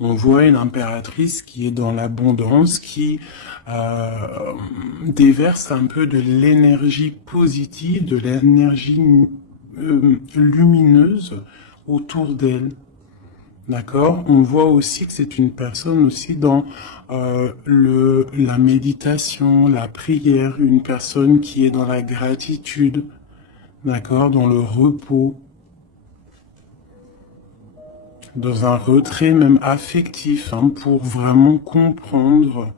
On voit une impératrice qui est dans l'abondance, qui déverse un peu de l'énergie positive, de l'énergie lumineuse autour d'elle. D'accord. On voit aussi que c'est une personne aussi dans la méditation, la prière, une personne qui est dans la gratitude, d'accord, dans le repos, dans un retrait même affectif, hein, pour vraiment comprendre.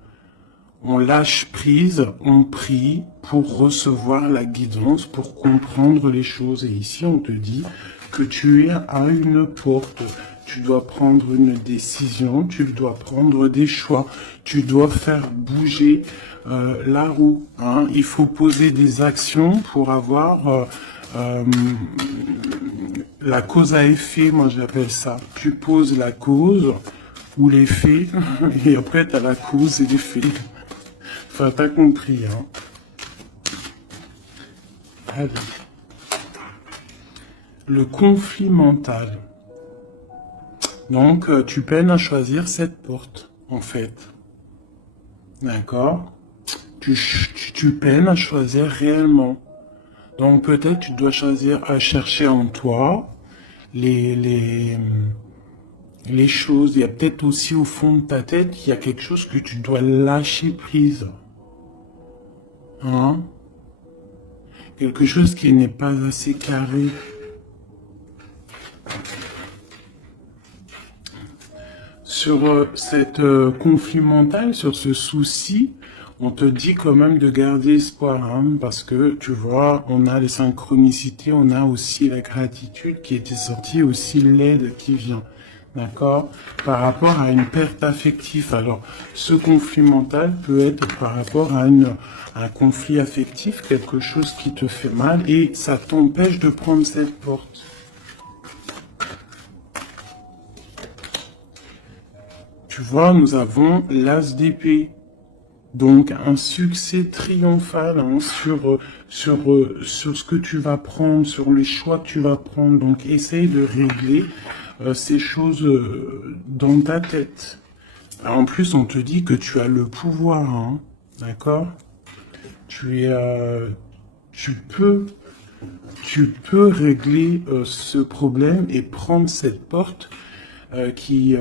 On lâche prise, on prie pour recevoir la guidance, pour comprendre les choses. Et ici, on te dit que tu es à une porte. Tu dois prendre une décision, tu dois prendre des choix, tu dois faire bouger la roue. Hein. Il faut poser des actions pour avoir la cause à effet, moi j'appelle ça. Tu poses la cause ou l'effet, et après tu as la cause et l'effet. Enfin, t'as compris, hein. Allez. Le conflit mental. Donc, tu peines à choisir cette porte, en fait. D'accord? Tu peines à choisir réellement. Donc, peut-être tu dois choisir à chercher en toi les choses. Il y a peut-être aussi au fond de ta tête, il y a quelque chose que tu dois lâcher prise. Hein? Quelque chose qui n'est pas assez carré. Sur cette conflit mental, sur ce souci, on te dit quand même de garder espoir, hein, parce que tu vois, on a les synchronicités, on a aussi la gratitude qui était sortie, aussi l'aide qui vient, d'accord, par rapport à une perte affective. Alors, ce conflit mental peut être par rapport à un conflit affectif, quelque chose qui te fait mal, et ça t'empêche de prendre cette porte. Tu vois, nous avons l'as d'épée. Donc, un succès triomphal, hein, sur ce que tu vas prendre, sur les choix que tu vas prendre. Donc, essaye de régler ces choses dans ta tête. Alors, en plus, on te dit que tu as le pouvoir, hein, d'accord? Tu peux régler ce problème et prendre cette porte qui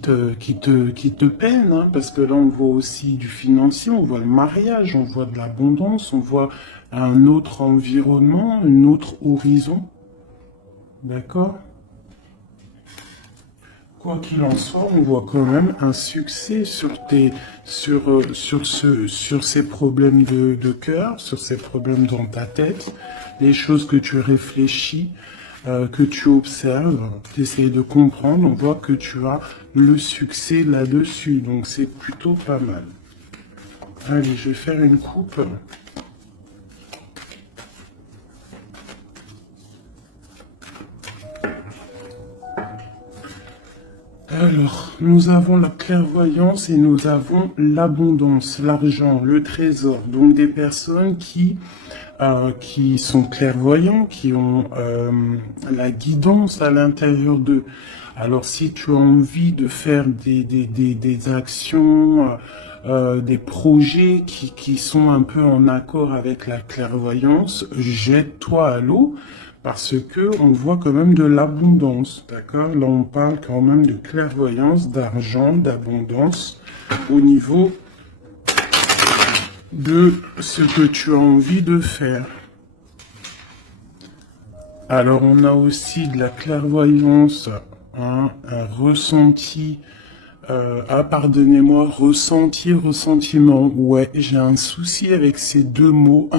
te peine, hein, parce que là on voit aussi du financier, on voit le mariage, on voit de l'abondance, on voit un autre environnement, un autre horizon, d'accord? Quoi qu'il en soit, on voit quand même un succès sur ces problèmes de cœur, sur ces problèmes dans ta tête, les choses que tu réfléchis, que tu observes, tu essayes de comprendre, on voit que tu as le succès là-dessus, donc c'est plutôt pas mal. Allez, je vais faire une coupe. Alors, nous avons la clairvoyance et nous avons l'abondance, l'argent, le trésor. Donc des personnes qui sont clairvoyants, qui ont la guidance à l'intérieur d'eux. Alors si tu as envie de faire des actions, des projets qui sont un peu en accord avec la clairvoyance, jette-toi à l'eau. Parce que on voit quand même de l'abondance, d'accord? Là, on parle quand même de clairvoyance, d'argent, d'abondance au niveau de ce que tu as envie de faire. Alors, on a aussi de la clairvoyance, hein, un ressenti. Pardonnez-moi, ressenti, ressentiment. Ouais, j'ai un souci avec ces deux mots.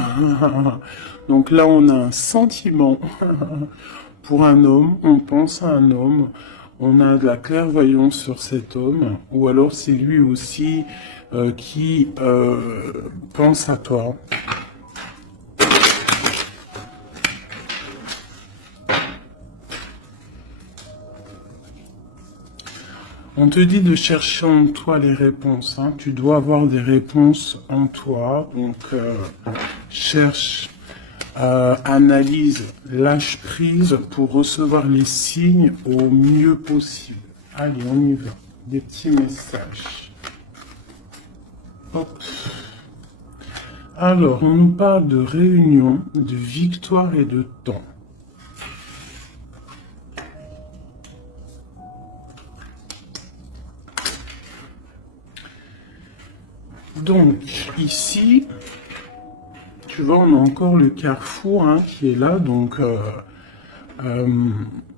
Donc là, on a un sentiment pour un homme, on pense à un homme, on a de la clairvoyance sur cet homme, ou alors c'est lui aussi qui pense à toi. On te dit de chercher en toi les réponses, hein. Tu dois avoir des réponses en toi, donc cherche, analyse, lâche prise pour recevoir les signes au mieux possible. Allez, on y va. Des petits messages. Hop. Alors, on nous parle de réunion, de victoire et de temps. Donc, ici, tu vois, on a encore le carrefour hein, qui est là. Donc,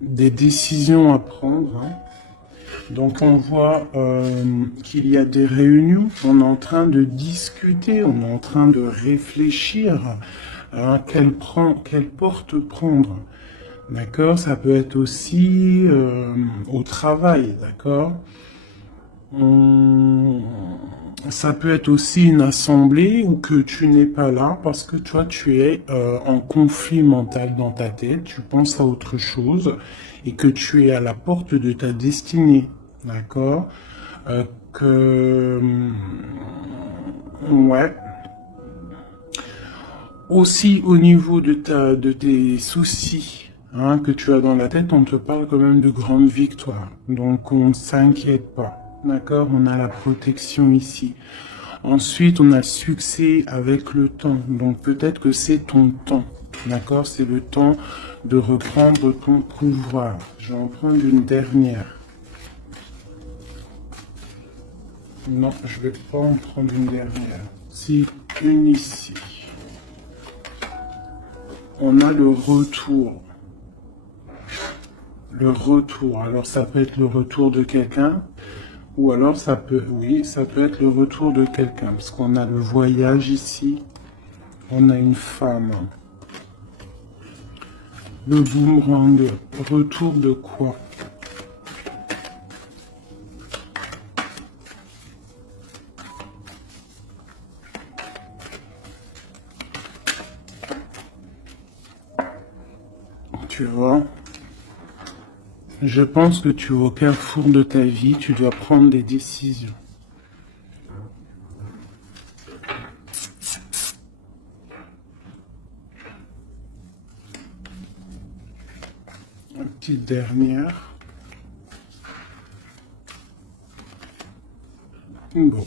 des décisions à prendre. Hein. Donc, on voit qu'il y a des réunions. On est en train de discuter, on est en train de réfléchir à quelle porte prendre. D'accord? Ça peut être aussi au travail, d'accord? Ça peut être aussi une assemblée où que tu n'es pas là parce que toi tu es en conflit mental dans ta tête, tu penses à autre chose et que tu es à la porte de ta destinée, d'accord? Que ouais. Aussi au niveau de tes soucis hein, que tu as dans la tête, on te parle quand même de grandes victoires. Donc on ne s'inquiète pas. D'accord, on a la protection ici. Ensuite, on a le succès avec le temps. Donc peut-être que c'est ton temps. D'accord, c'est le temps de reprendre ton pouvoir. Je vais en prendre une dernière. Non, je vais pas en prendre une dernière. C'est une ici. On a le retour. Le retour. Alors ça peut être le retour de quelqu'un. Ou alors ça peut, oui, ça peut être le retour de quelqu'un. Parce qu'on a le voyage ici. On a une femme. Le boomerang. Retour de quoi? Tu vois? Je pense que tu es au carrefour de ta vie, tu dois prendre des décisions. Une petite dernière. Bon.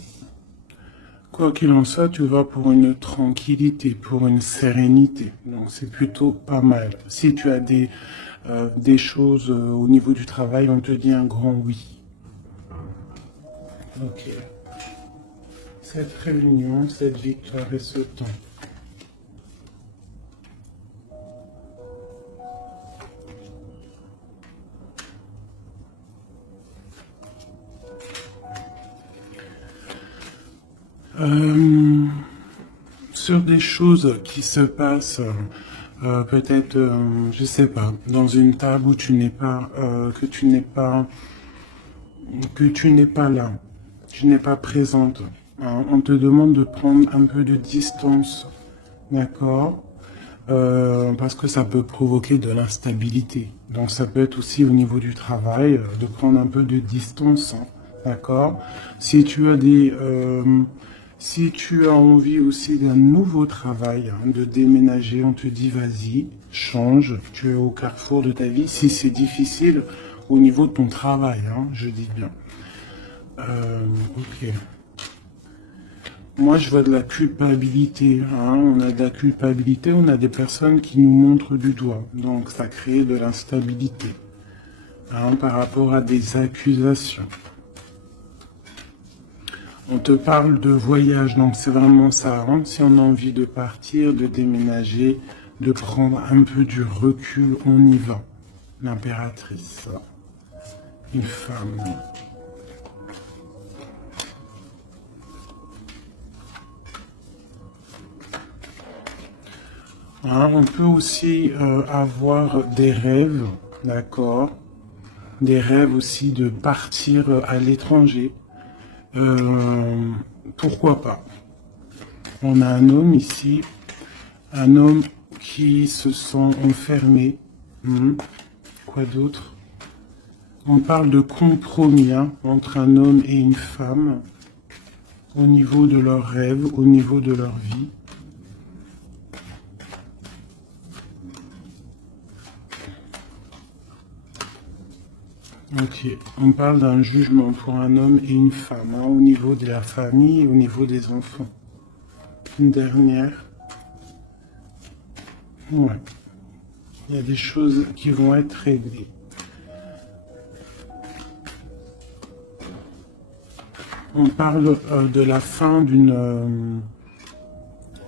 Quoi qu'il en soit, tu vas pour une tranquillité, pour une sérénité. Donc c'est plutôt pas mal. Si tu as des choses au niveau du travail, on te dit un grand oui. Ok. Cette réunion, cette victoire et ce temps. Sur des choses qui se passent, peut-être, je sais pas, dans une table où tu n'es pas, que tu n'es pas là, tu n'es pas présente. Hein. On te demande de prendre un peu de distance, d'accord? Parce que ça peut provoquer de l'instabilité. Donc ça peut être aussi au niveau du travail, de prendre un peu de distance, hein, d'accord? Si tu as si tu as envie aussi d'un nouveau travail, hein, de déménager, on te dit vas-y, change, tu es au carrefour de ta vie. Si c'est difficile au niveau de ton travail, hein, je dis bien. Ok. Moi, je vois de la culpabilité. Hein. On a de la culpabilité, on a des personnes qui nous montrent du doigt. Donc, ça crée de l'instabilité hein, par rapport à des accusations. On te parle de voyage, donc c'est vraiment ça. Hein. Si on a envie de partir, de déménager, de prendre un peu du recul, on y va. L'impératrice, une femme. Hein, on peut aussi avoir des rêves, d'accord? Des rêves aussi de partir à l'étranger. Pourquoi pas? On a un homme ici, un homme qui se sent enfermé. Quoi d'autre? On parle de compromis hein, entre un homme et une femme au niveau de leurs rêves, au niveau de leur vie. Ok, on parle d'un jugement pour un homme et une femme, hein, au niveau de la famille et au niveau des enfants. Une dernière. Ouais, il y a des choses qui vont être réglées. On parle de la fin d'une...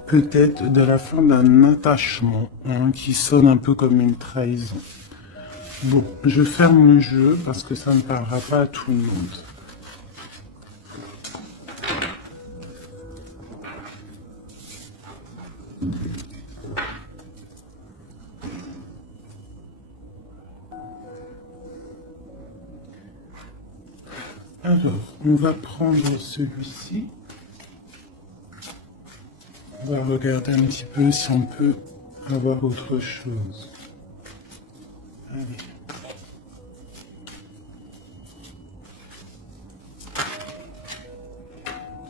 peut-être de la fin d'un attachement, hein, qui sonne un peu comme une trahison. Bon, je ferme le jeu parce que ça ne parlera pas à tout le monde. Alors, on va prendre celui-ci. On va regarder un petit peu si on peut avoir autre chose. Allez.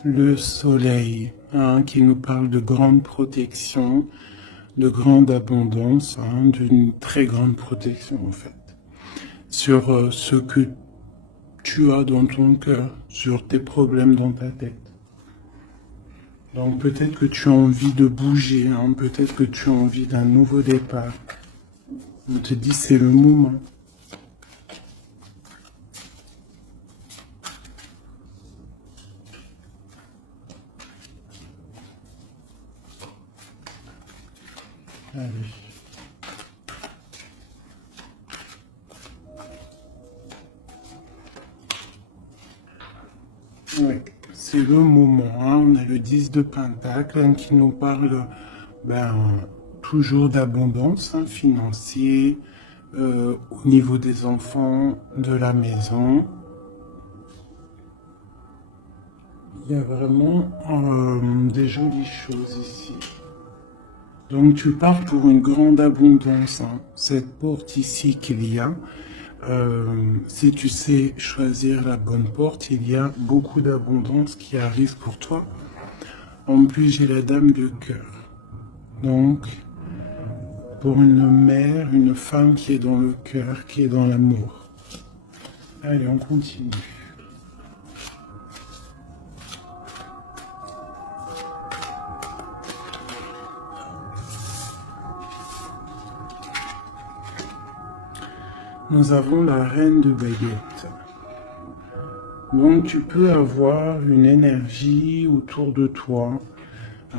Le soleil, hein, qui nous parle de grande protection, de grande abondance, hein, d'une très grande protection en fait, sur ce que tu as dans ton cœur, sur tes problèmes dans ta tête. Donc peut-être que tu as envie de bouger, hein, peut-être que tu as envie d'un nouveau départ. On te dit c'est le moment. Allez. Oui, c'est le moment, hein. On a le 10 de Pentacle, hein, qui nous parle toujours d'abondance, hein, financière, au niveau des enfants, de la maison. Il y a vraiment des jolies choses ici. Donc tu pars pour une grande abondance, hein. Cette porte ici qu'il y a, si tu sais choisir la bonne porte, il y a beaucoup d'abondance qui arrive pour toi. En plus, j'ai la dame de cœur. Donc, pour une mère, une femme qui est dans le cœur, qui est dans l'amour. Allez, on continue. Nous avons la reine de baguette. Donc tu peux avoir une énergie autour de toi,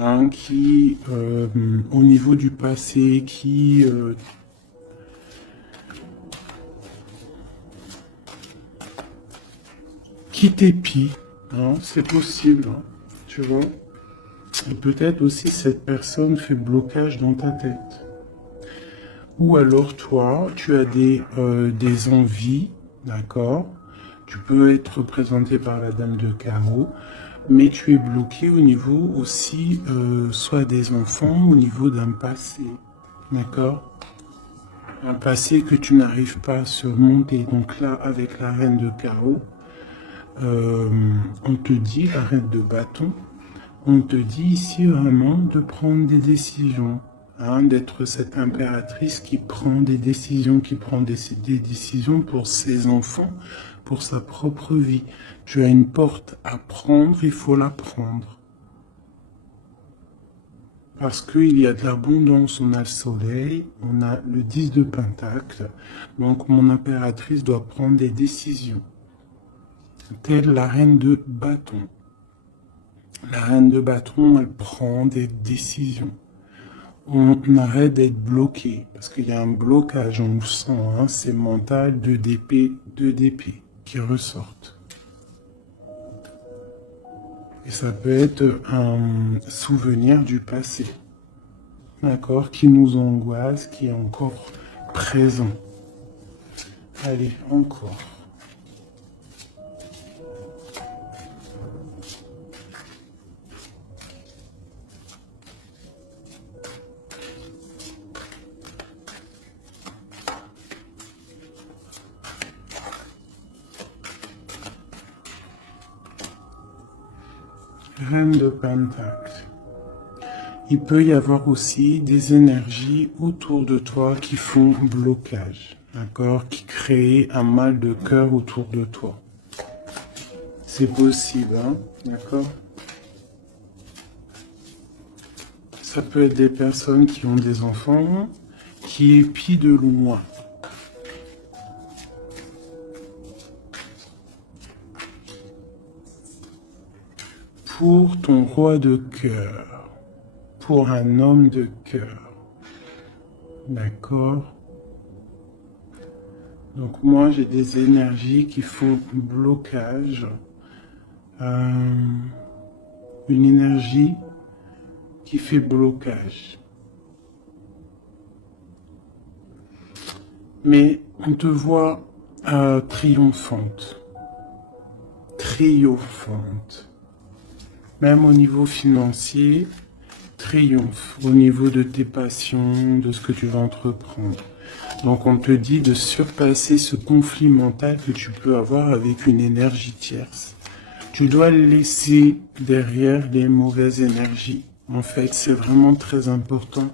hein, qui, au niveau du passé, qui t'épie, hein, c'est possible, hein, tu vois. Et peut-être aussi cette personne fait blocage dans ta tête. Ou alors toi, tu as des envies, d'accord? Tu peux être représenté par la dame de carreau, mais tu es bloqué au niveau aussi, soit des enfants, au niveau d'un passé, d'accord? Un passé que tu n'arrives pas à surmonter. Donc là, avec la reine de carreau, on te dit, la reine de bâton, on te dit ici vraiment de prendre des décisions. Hein, d'être cette impératrice qui prend des décisions, qui prend des décisions pour ses enfants, pour sa propre vie. Tu as une porte à prendre, il faut la prendre. Parce qu'il y a de l'abondance, on a le soleil, on a le 10 de Pentacle, donc mon impératrice doit prendre des décisions. Telle la reine de bâton. La reine de bâton, elle prend des décisions. On arrête d'être bloqué, parce qu'il y a un blocage, on le sent, hein, c'est mental, 2 d'épée qui ressortent. Et ça peut être un souvenir du passé, d'accord, qui nous angoisse, qui est encore présent. Allez, encore. Reine de Pentacle. Il peut y avoir aussi des énergies autour de toi qui font blocage. d'accord, qui crée un mal de cœur autour de toi. C'est possible, hein, d'accord? Ça peut être des personnes qui ont des enfants, qui épient de loin. Pour ton roi de cœur, pour un homme de cœur, d'accord? Donc moi j'ai des énergies qui font blocage, une énergie qui fait blocage. Mais on te voit triomphante, triomphante. Même au niveau financier, triomphe au niveau de tes passions, de ce que tu vas entreprendre. Donc on te dit de surpasser ce conflit mental que tu peux avoir avec une énergie tierce. Tu dois laisser derrière les mauvaises énergies. En fait, c'est vraiment très important.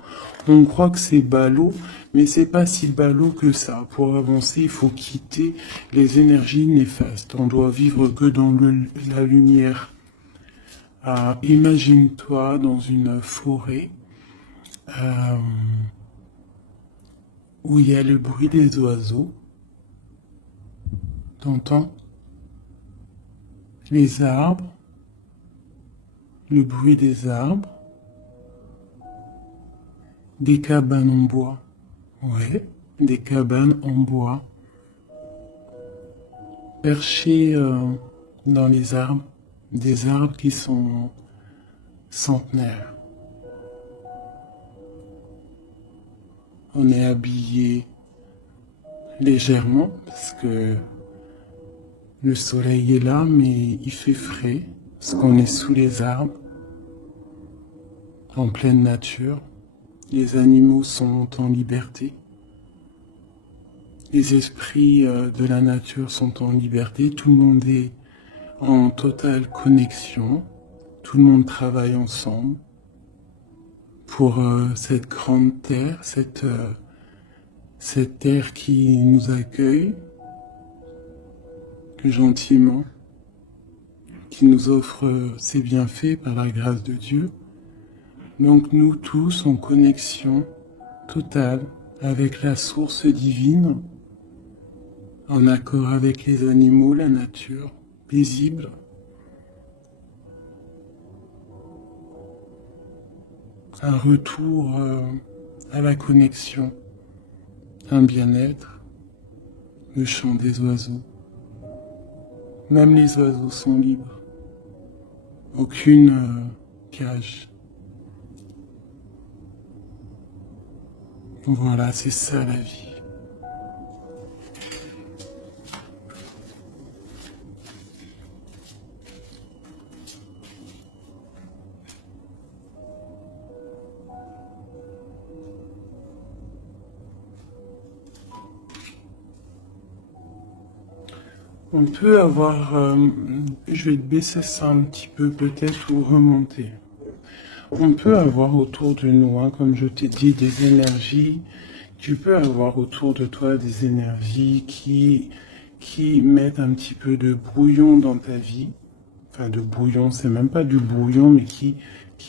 On croit que c'est ballot, mais c'est pas si ballot que ça. Pour avancer, il faut quitter les énergies néfastes. On doit vivre que dans la lumière. Imagine-toi dans une forêt où il y a le bruit des oiseaux. T'entends? Les arbres, le bruit des arbres, des cabanes en bois. Ouais, des cabanes en bois, perchées dans les arbres, des arbres qui sont centenaires. On est habillé légèrement parce que le soleil est là, mais il fait frais parce qu'on est sous les arbres, en pleine nature. Les animaux sont en liberté. Les esprits de la nature sont en liberté. Tout le monde est en totale connexion. Tout le monde travaille ensemble pour cette grande terre, cette terre qui nous accueille gentiment, qui nous offre ses bienfaits par la grâce de Dieu. Donc nous tous en connexion totale avec la source divine, en accord avec les animaux, la nature, paisible. Un retour à la connexion, un bien-être, le chant des oiseaux. Même les oiseaux sont libres. Aucune cage. Voilà, c'est ça la vie. On peut avoir, je vais te baisser ça un petit peu peut-être ou remonter. On peut avoir autour de nous, hein, comme je t'ai dit, des énergies. Tu peux avoir autour de toi des énergies qui mettent un petit peu de brouillon dans ta vie. Enfin, de brouillon, c'est même pas du brouillon, mais qui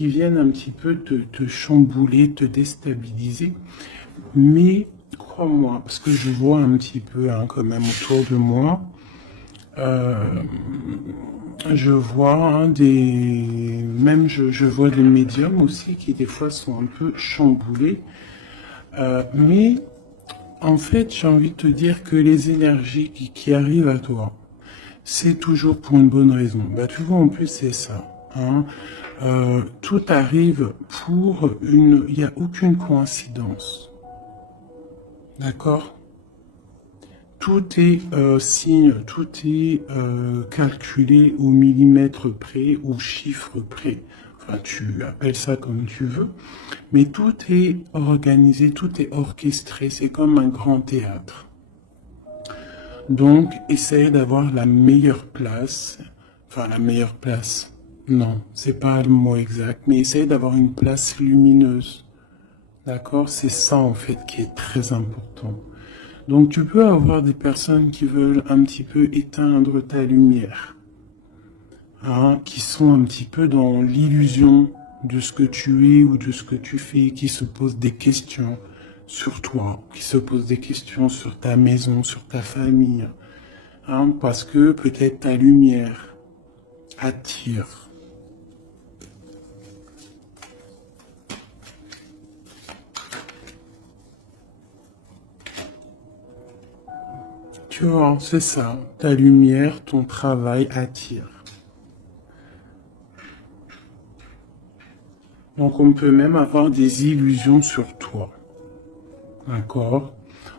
viennent un petit peu te chambouler, te déstabiliser. Mais crois-moi, parce que je vois un petit peu hein, quand même autour de moi, je vois hein, même je vois des médiums aussi qui des fois sont un peu chamboulés. Mais en fait, j'ai envie de te dire que les énergies qui arrivent à toi, c'est toujours pour une bonne raison. Bah, tu vois, en plus, c'est ça. Hein. Tout arrive pour une... Il n'y a aucune coïncidence. D'accord? Tout est signe, tout est calculé au millimètre près, au chiffre près. Enfin, tu appelles ça comme tu veux. Mais tout est organisé, tout est orchestré. C'est comme un grand théâtre. Donc, essaye d'avoir la meilleure place. Enfin, la meilleure place. Non, c'est pas le mot exact. Mais essaye d'avoir une place lumineuse. D'accord? C'est ça, en fait, qui est très important. Donc tu peux avoir des personnes qui veulent un petit peu éteindre ta lumière, hein, qui sont un petit peu dans l'illusion de ce que tu es ou de ce que tu fais, qui se posent des questions sur toi, qui se posent des questions sur ta maison, sur ta famille, hein, parce que peut-être ta lumière attire. Tu vois, c'est ça. Ta lumière, ton travail attire. Donc on peut même avoir des illusions sur toi. D'accord?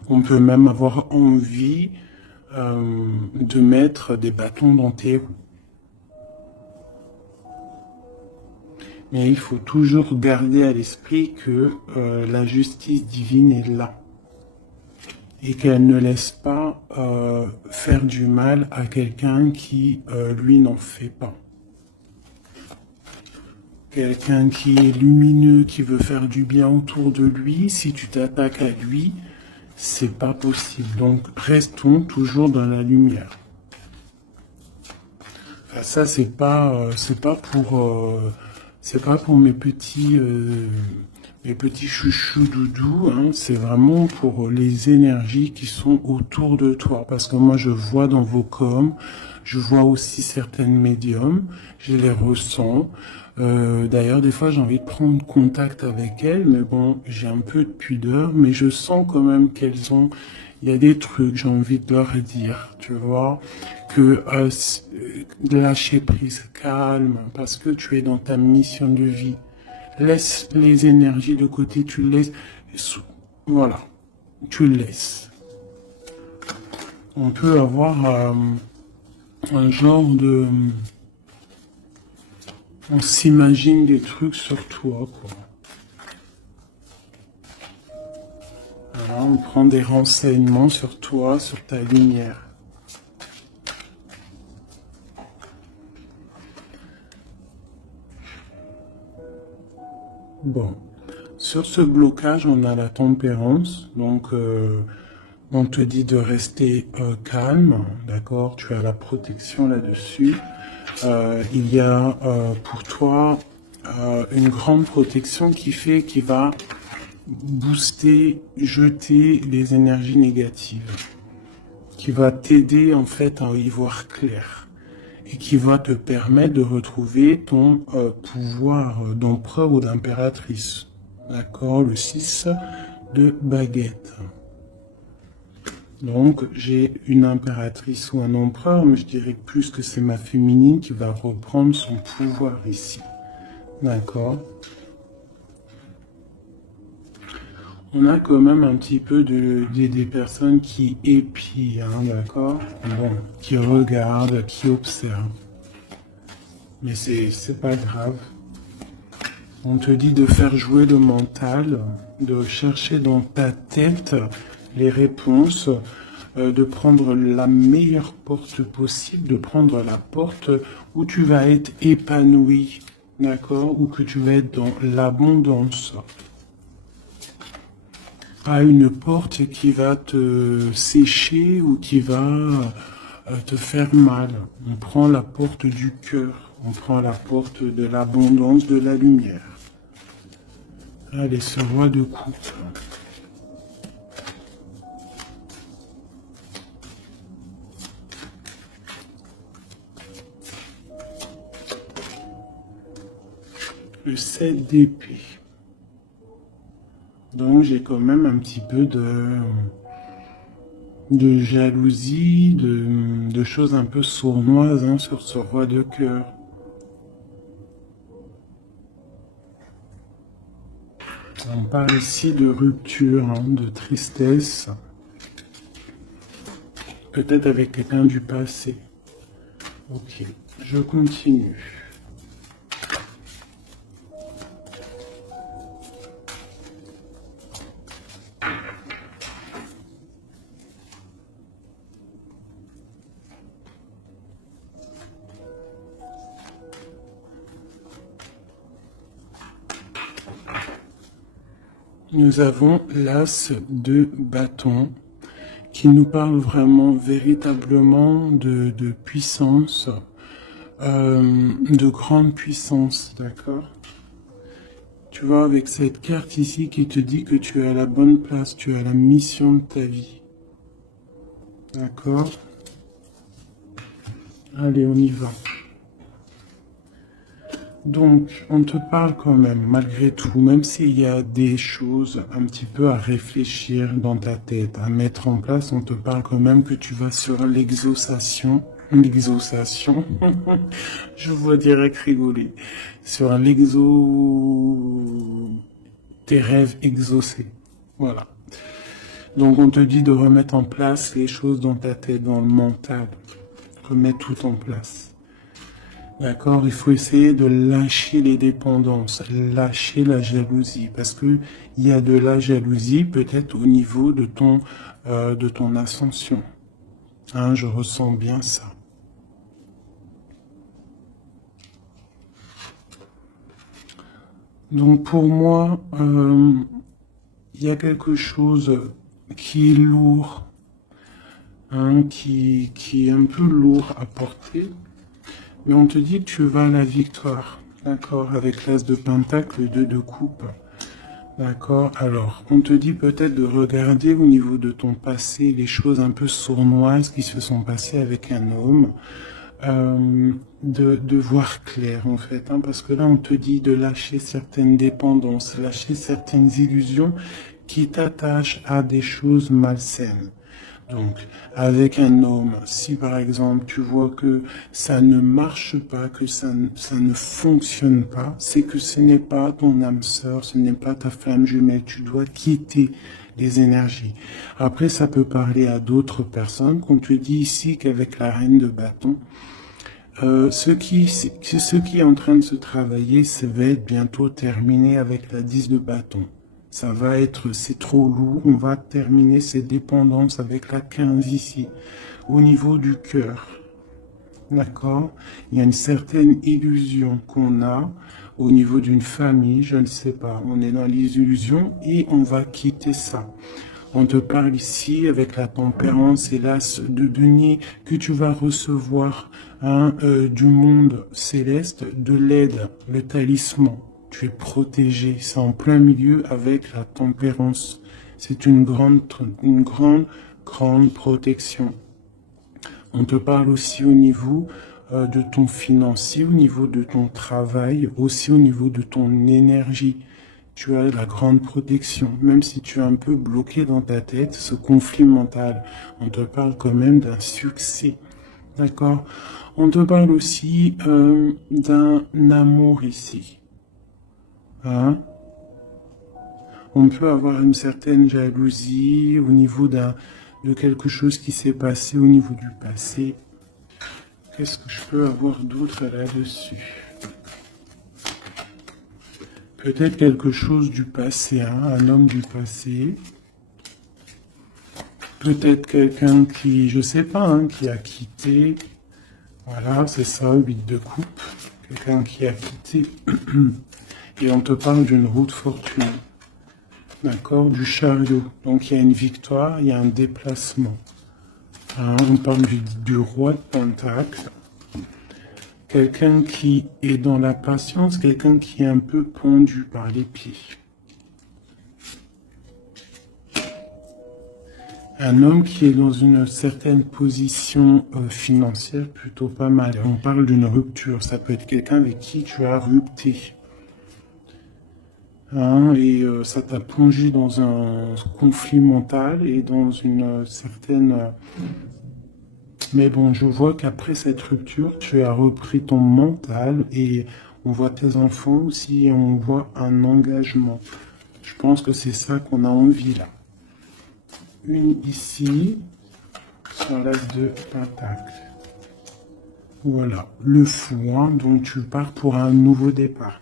On peut même avoir envie de mettre des bâtons dans tes roues. Mais il faut toujours garder à l'esprit que la justice divine est là. Et qu'elle ne laisse pas faire du mal à quelqu'un qui, lui, n'en fait pas. Quelqu'un qui est lumineux, qui veut faire du bien autour de lui, si tu t'attaques à lui, c'est pas possible. Donc, restons toujours dans la lumière. Enfin, ça, c'est pas pour mes petits chouchous doudous, hein. C'est vraiment pour les énergies qui sont autour de toi. Parce que moi, je vois dans vos coms, je vois aussi certaines médiums, je les ressens. D'ailleurs, des fois, j'ai envie de prendre contact avec elles, mais bon, j'ai un peu de pudeur, mais je sens quand même il y a des trucs, j'ai envie de leur dire, tu vois, que lâcher prise, calme, parce que tu es dans ta mission de vie. Laisse les énergies de côté, tu laisses, voilà, tu laisses. On peut avoir un genre de, on s'imagine des trucs sur toi, quoi. Voilà, on prend des renseignements sur toi, sur ta lumière. Bon, sur ce blocage, on a la tempérance, donc on te dit de rester calme, d'accord? Tu as la protection là-dessus. Il y a pour toi une grande protection qui va booster, jeter les énergies négatives, qui va t'aider en fait à y voir clair et qui va te permettre de retrouver ton pouvoir d'empereur ou d'impératrice. D'accord? Le 6 de baguette. Donc, j'ai une impératrice ou un empereur, mais je dirais plus que c'est ma féminine qui va reprendre son pouvoir ici. D'accord? On a quand même un petit peu des personnes qui épient, hein, d'accord? Bon, qui regardent, qui observent. Mais c'est pas grave. On te dit de faire jouer le mental, de chercher dans ta tête les réponses, de prendre la meilleure porte possible, de prendre la porte où tu vas être épanoui, d'accord? Ou que tu vas être dans l'abondance. Pas une porte qui va te sécher ou qui va te faire mal. On prend la porte du cœur, on prend la porte de l'abondance, de la lumière. Allez, ce roi de coupe. Le 7 d'épée. Donc j'ai quand même un petit peu de jalousie, de choses un peu sournoises, hein, sur ce roi de cœur. On parle ici de rupture, hein, de tristesse. Peut-être avec quelqu'un du passé. Ok, je continue. Nous avons l'as de bâton qui nous parle vraiment, véritablement de puissance, de grande puissance, d'accord? Tu vois, avec cette carte ici qui te dit que tu es à la bonne place, tu as la mission de ta vie. D'accord? Allez, on y va. Donc, on te parle quand même, malgré tout, même s'il y a des choses un petit peu à réfléchir dans ta tête, à mettre en place, on te parle quand même que tu vas sur l'exaucation. L'exaucation. Je vois direct rigoler. Sur tes rêves exaucés. Voilà. Donc, on te dit de remettre en place les choses dans ta tête, dans le mental. Remettre tout en place. D'accord, il faut essayer de lâcher les dépendances, lâcher la jalousie, parce que il y a de la jalousie peut-être au niveau de ton ascension. Hein, je ressens bien ça. Donc pour moi, il y a quelque chose qui est lourd, hein, qui est un peu lourd à porter. Mais on te dit que tu vas à la victoire, d'accord, avec l'as de pentacle et 2 de coupe, d'accord. Alors, on te dit peut-être de regarder au niveau de ton passé les choses un peu sournoises qui se sont passées avec un homme, de voir clair en fait, hein, parce que là on te dit de lâcher certaines dépendances, lâcher certaines illusions qui t'attachent à des choses malsaines. Donc, avec un homme, si par exemple tu vois que ça ne marche pas, que ça ne fonctionne pas, c'est que ce n'est pas ton âme sœur, ce n'est pas ta flamme jumelle. Tu dois quitter les énergies. Après, ça peut parler à d'autres personnes, qu'on te dit ici qu'avec la reine de bâton, ce qui est en train de se travailler, ça va être bientôt terminé avec la 10 de bâton. Ça va être, c'est trop lourd, on va terminer ces dépendances avec la 15 ici, au niveau du cœur. D'accord? Il y a une certaine illusion qu'on a au niveau d'une famille, je ne sais pas. On est dans les illusions et on va quitter ça. On te parle ici avec la tempérance et l'as de denier que tu vas recevoir du monde céleste, de l'aide, le talisman. Tu es protégé, c'est en plein milieu avec la tempérance. C'est une grande protection. On te parle aussi au niveau de ton financier, au niveau de ton travail, aussi au niveau de ton énergie. Tu as la grande protection, même si tu es un peu bloqué dans ta tête, ce conflit mental. On te parle quand même d'un succès. D'accord? On te parle aussi d'un amour ici. Hein? On peut avoir une certaine jalousie au niveau de quelque chose qui s'est passé au niveau du passé. Qu'est-ce que je peux avoir d'autre là-dessus? Peut-être quelque chose du passé, hein, un homme du passé. Peut-être quelqu'un qui, je sais pas, hein, qui a quitté. Voilà, c'est ça, 8 de coupe. Quelqu'un qui a quitté. Et on te parle d'une route fortune. D'accord, du chariot. Donc il y a une victoire, il y a un déplacement. Hein, on parle du roi de pentacle. Quelqu'un qui est dans la patience, quelqu'un qui est un peu pendu par les pieds. Un homme qui est dans une certaine position financière plutôt pas mal. On parle d'une rupture. Ça peut être quelqu'un avec qui tu as rupté. Hein, et ça t'a plongé dans un conflit mental et dans une certaine... Mais bon, je vois qu'après cette rupture, tu as repris ton mental et on voit tes enfants aussi et on voit un engagement. Je pense que c'est ça qu'on a envie là. Une ici, sur l'as de pentacle. Voilà, le fou, hein, donc tu pars pour un nouveau départ.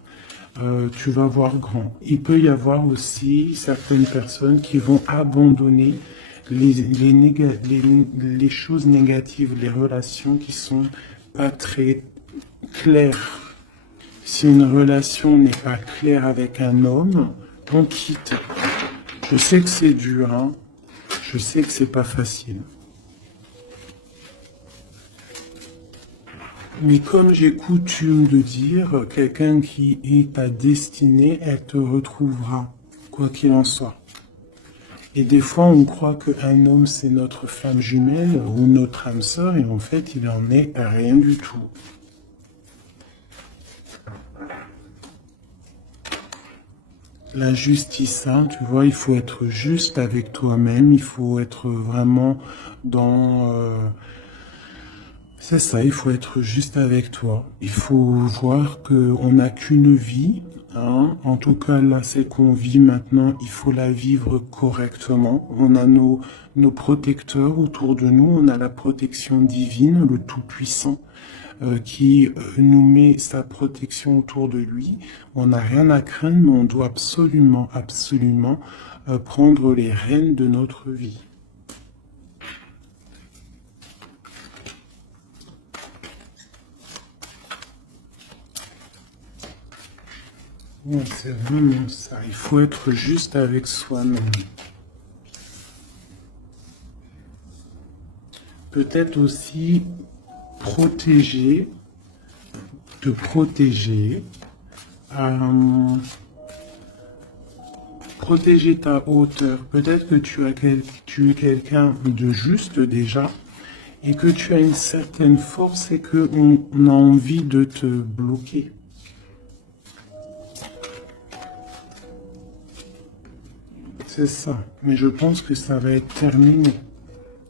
Tu vas voir grand. Il peut y avoir aussi certaines personnes qui vont abandonner les choses négatives, les relations qui sont pas très claires. Si une relation n'est pas claire avec un homme, on quitte. Je sais que c'est dur, hein. Je sais que c'est pas facile. Mais comme j'ai coutume de dire, quelqu'un qui est ta destinée, elle te retrouvera, quoi qu'il en soit. Et des fois, on croit qu'un homme, c'est notre femme jumelle ou notre âme sœur, et en fait, il en est rien du tout. La justice, hein, tu vois, il faut être juste avec toi-même, il faut être vraiment dans... c'est ça, il faut être juste avec toi. Il faut voir qu'on n'a qu'une vie, hein. En tout cas, là, celle qu'on vit maintenant, il faut la vivre correctement. On a nos protecteurs autour de nous, on a la protection divine, le Tout-Puissant, qui nous met sa protection autour de lui. On n'a rien à craindre, mais on doit absolument, absolument prendre les rênes de notre vie. Ouais, c'est vraiment ça. Il faut être juste avec soi-même. Peut-être aussi protéger, te protéger, protéger ta hauteur. Peut-être que tu es quelqu'un de juste déjà et que tu as une certaine force et qu'on a envie de te bloquer. C'est ça. Mais je pense que ça va être terminé.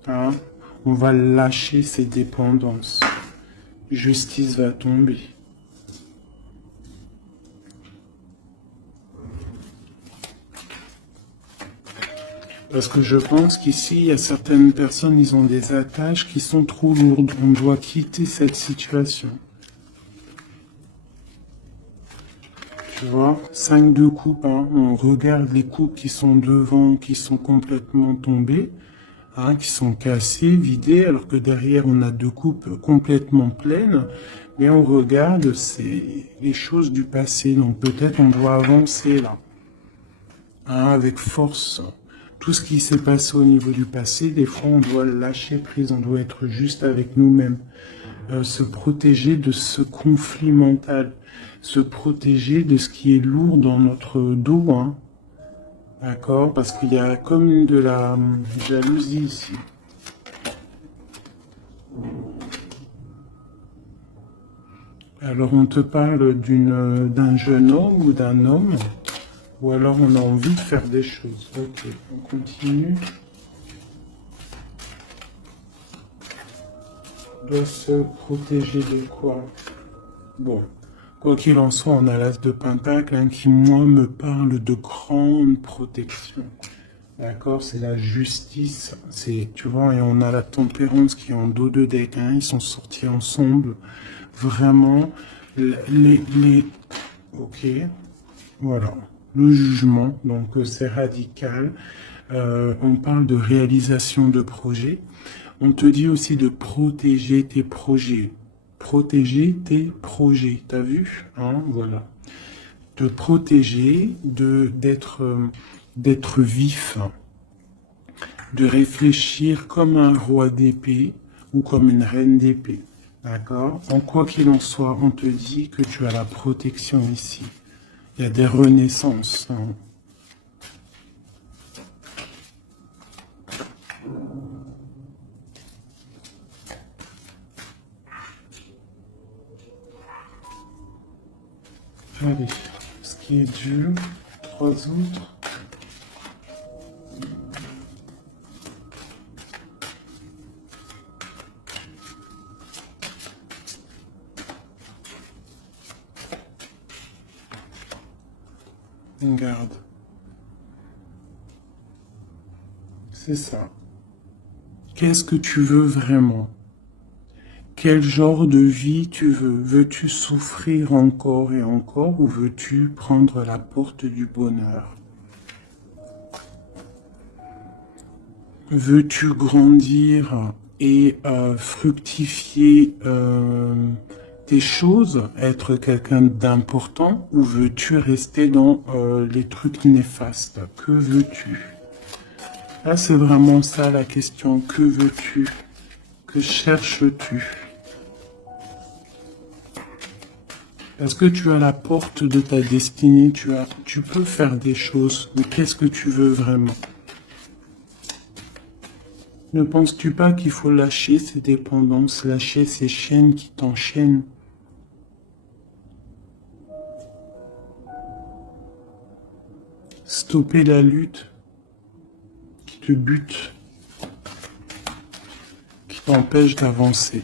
Hein? On va lâcher ces dépendances. Justice va tomber. Parce que je pense qu'ici, il y a certaines personnes, ils ont des attaches qui sont trop lourdes. On doit quitter cette situation. Tu vois, 5 de coupe, hein, on regarde les coupes qui sont devant, qui sont complètement tombées, hein, qui sont cassées, vidées, alors que derrière on a 2 coupes complètement pleines. Mais on regarde, c'est les choses du passé, donc peut-être on doit avancer là, hein, avec force. Tout ce qui s'est passé au niveau du passé, des fois on doit lâcher prise, on doit être juste avec nous-mêmes. Se protéger de ce conflit mental, se protéger de ce qui est lourd dans notre dos, hein. D'accord? Parce qu'il y a comme de la jalousie ici. Alors on te parle d'un jeune homme ou d'un homme, ou alors on a envie de faire des choses. Ok, on continue. Doit se protéger de quoi? Bon, quoi qu'il en soit, on a l'as de Pentacle, hein, qui, moi, me parle de grande protection. D'accord? C'est la justice. C'est, tu vois, et on a la tempérance qui est en dos de deck, hein, ils sont sortis ensemble. Vraiment, ok, voilà. Le jugement, donc c'est radical. On parle de réalisation de projets. On te dit aussi de protéger tes projets. Protéger tes projets, t'as vu, hein, voilà. De protéger, d'être vif, de réfléchir comme un roi d'épée ou comme une reine d'épée, d'accord? En quoi qu'il en soit, on te dit que tu as la protection ici. Il y a des renaissances, hein. Allez, ce qui est dur, 3 autres. Garde. C'est ça. Qu'est-ce que tu veux vraiment? Quel genre de vie tu veux? Veux-tu souffrir encore et encore ou veux-tu prendre la porte du bonheur? Veux-tu grandir et fructifier tes choses, être quelqu'un d'important ou veux-tu rester dans les trucs néfastes? Que veux-tu? Là, c'est vraiment ça la question. Que veux-tu? Que cherches-tu? Parce que tu as la porte de ta destinée, tu peux faire des choses, mais qu'est-ce que tu veux vraiment? Ne penses-tu pas qu'il faut lâcher ces dépendances, lâcher ces chaînes qui t'enchaînent? Stopper la lutte qui te bute, qui t'empêche d'avancer.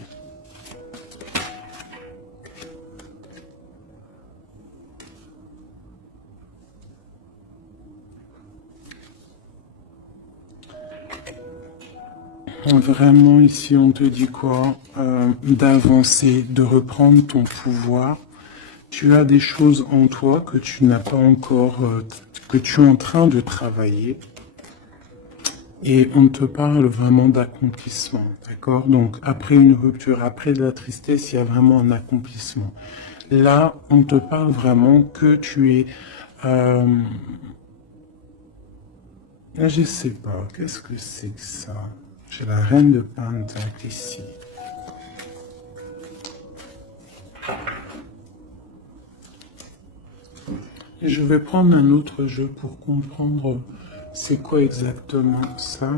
Vraiment, ici, on te dit quoi? D'avancer, de reprendre ton pouvoir. Tu as des choses en toi que tu n'as pas encore, que tu es en train de travailler. Et on te parle vraiment d'accomplissement, d'accord? Donc, après une rupture, après de la tristesse, il y a vraiment un accomplissement. Là, on te parle vraiment que tu es... Là, je sais pas, qu'est-ce que c'est que ça? J'ai la reine de Pentacle ici. Et je vais prendre un autre jeu pour comprendre c'est quoi exactement ça.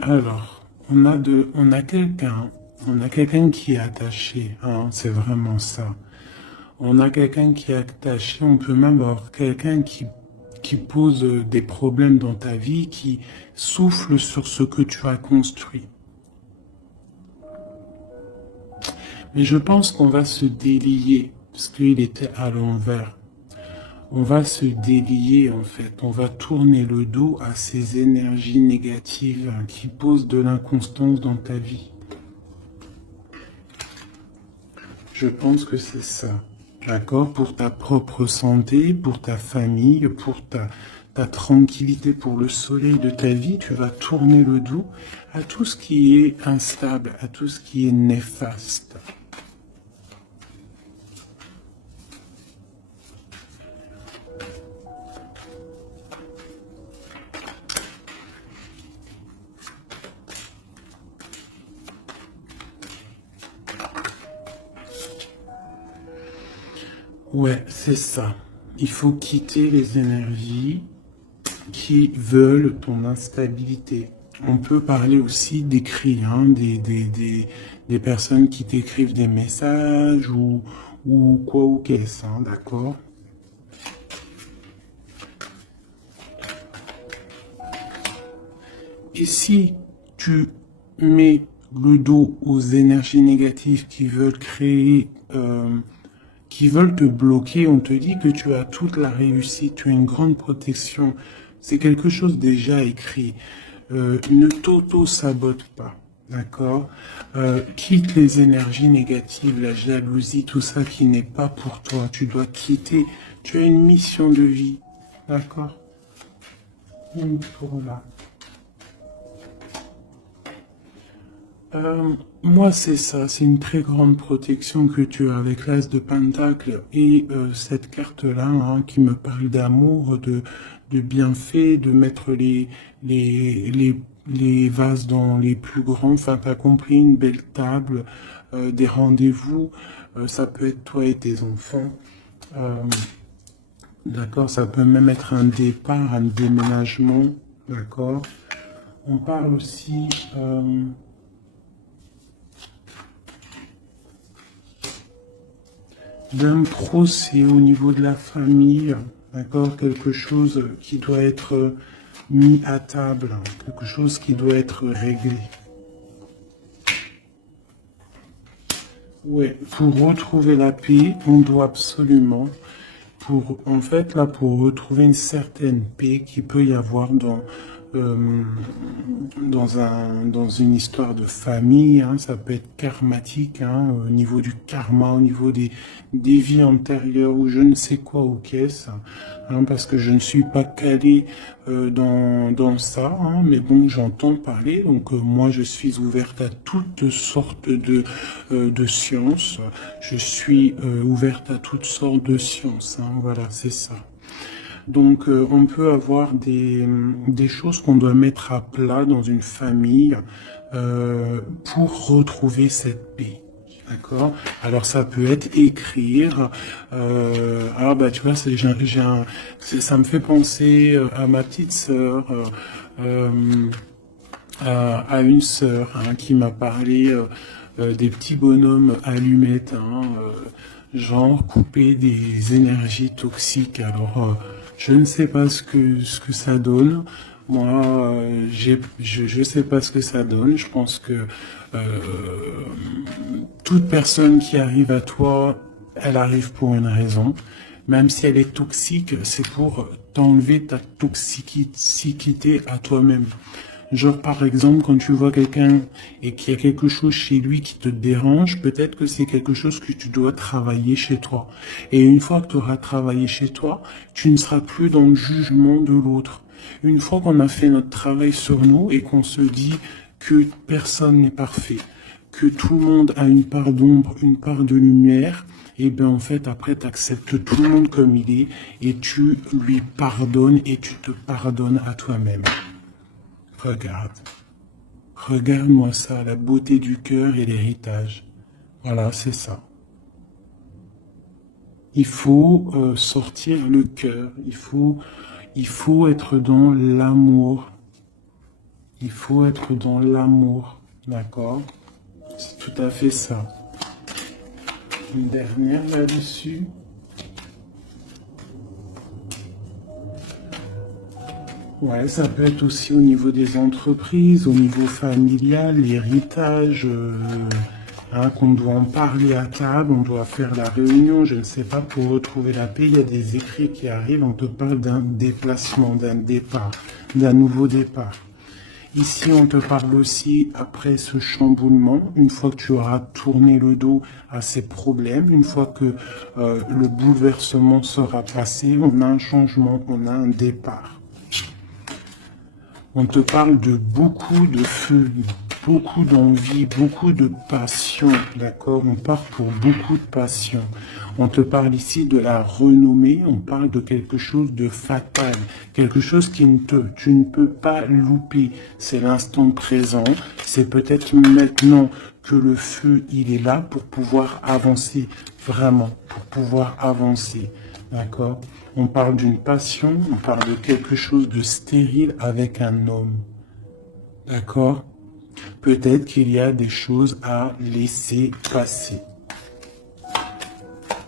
Alors, on a quelqu'un qui est attaché, hein, c'est vraiment ça. On a quelqu'un qui est attaché, on peut même avoir quelqu'un qui pose des problèmes dans ta vie, qui souffle sur ce que tu as construit. Mais je pense qu'on va se délier, parce qu'il était à l'envers. On va se délier en fait, on va tourner le dos à ces énergies négatives qui posent de l'inconstance dans ta vie. Je pense que c'est ça, d'accord? Pour ta propre santé, pour ta famille, pour ta tranquillité, pour le soleil de ta vie, tu vas tourner le dos à tout ce qui est instable, à tout ce qui est néfaste. Ouais, c'est ça. Il faut quitter les énergies qui veulent ton instabilité. On peut parler aussi d'écrits, hein, des personnes qui t'écrivent des messages ou quoi ou qu'est-ce, hein, d'accord? Et si tu mets le dos aux énergies négatives qui veulent créer, qui veulent te bloquer, on te dit que tu as toute la réussite, tu as une grande protection. C'est quelque chose déjà écrit. Ne t'auto-sabote pas, d'accord? Quitte les énergies négatives, la jalousie, tout ça qui n'est pas pour toi. Tu dois quitter. Tu as une mission de vie, d'accord? Pour là. Moi, c'est ça, c'est une très grande protection que tu as avec l'As de Pentacle et cette carte-là hein, qui me parle d'amour, de bienfait, de mettre les vases dans les plus grands, enfin, t'as compris, une belle table, des rendez-vous, ça peut être toi et tes enfants. D'accord, ça peut même être un départ, un déménagement, d'accord. On parle aussi... d'un procès au niveau de la famille, d'accord, quelque chose qui doit être mis à table, quelque chose qui doit être réglé. Ouais, pour retrouver la paix, on doit absolument en fait, là, pour retrouver une certaine paix qu'il peut y avoir euh, dans une histoire de famille, hein, ça peut être karmatique, hein, au niveau du karma, au niveau des vies antérieures ou je ne sais quoi ou qu'est-ce, hein, parce que je ne suis pas calé dans ça, hein, mais bon, j'entends parler, donc moi je suis ouverte à toutes sortes de sciences, je suis ouverte à toutes sortes de sciences, hein, voilà, c'est ça. Donc, on peut avoir des choses qu'on doit mettre à plat dans une famille pour retrouver cette paix. D'accord? Alors, ça peut être écrire. Ah, bah, tu vois, ça me fait penser à ma petite sœur. À une sœur hein, qui m'a parlé des petits bonhommes allumettes, hein, genre couper des énergies toxiques. Alors, je ne sais pas ce que ça donne. Moi, je sais pas ce que ça donne. Je pense que euh, toute personne qui arrive à toi, elle arrive pour une raison. Même si elle est toxique, c'est pour t'enlever ta toxicité à toi-même. Genre, par exemple, quand tu vois quelqu'un et qu'il y a quelque chose chez lui qui te dérange, peut-être que c'est quelque chose que tu dois travailler chez toi. Et une fois que tu auras travaillé chez toi, tu ne seras plus dans le jugement de l'autre. Une fois qu'on a fait notre travail sur nous et qu'on se dit que personne n'est parfait, que tout le monde a une part d'ombre, une part de lumière, et bien en fait après tu acceptes tout le monde comme il est et tu lui pardonnes et tu te pardonnes à toi-même. Regarde. Regarde-moi ça, la beauté du cœur et l'héritage. Voilà, c'est ça. Il faut sortir le cœur. Il faut être dans l'amour. Il faut être dans l'amour. D'accord? C'est tout à fait ça. Une dernière là-dessus. Ouais, ça peut être aussi au niveau des entreprises, au niveau familial, l'héritage, hein, qu'on doit en parler à table, on doit faire la réunion, je ne sais pas, pour retrouver la paix, il y a des écrits qui arrivent, on te parle d'un déplacement, d'un départ, d'un nouveau départ. Ici, on te parle aussi, après ce chamboulement, une fois que tu auras tourné le dos à ces problèmes, une fois que le bouleversement sera passé, on a un changement, on a un départ. On te parle de beaucoup de feu, beaucoup d'envie, beaucoup de passion, d'accord? On part pour beaucoup de passion. On te parle ici de la renommée, on parle de quelque chose de fatal, quelque chose tu ne peux pas louper. C'est l'instant présent, c'est peut-être maintenant que le feu, il est là pour pouvoir avancer, vraiment, pour pouvoir avancer. D'accord? On parle d'une passion, on parle de quelque chose de stérile avec un homme. D'accord? Peut-être qu'il y a des choses à laisser passer.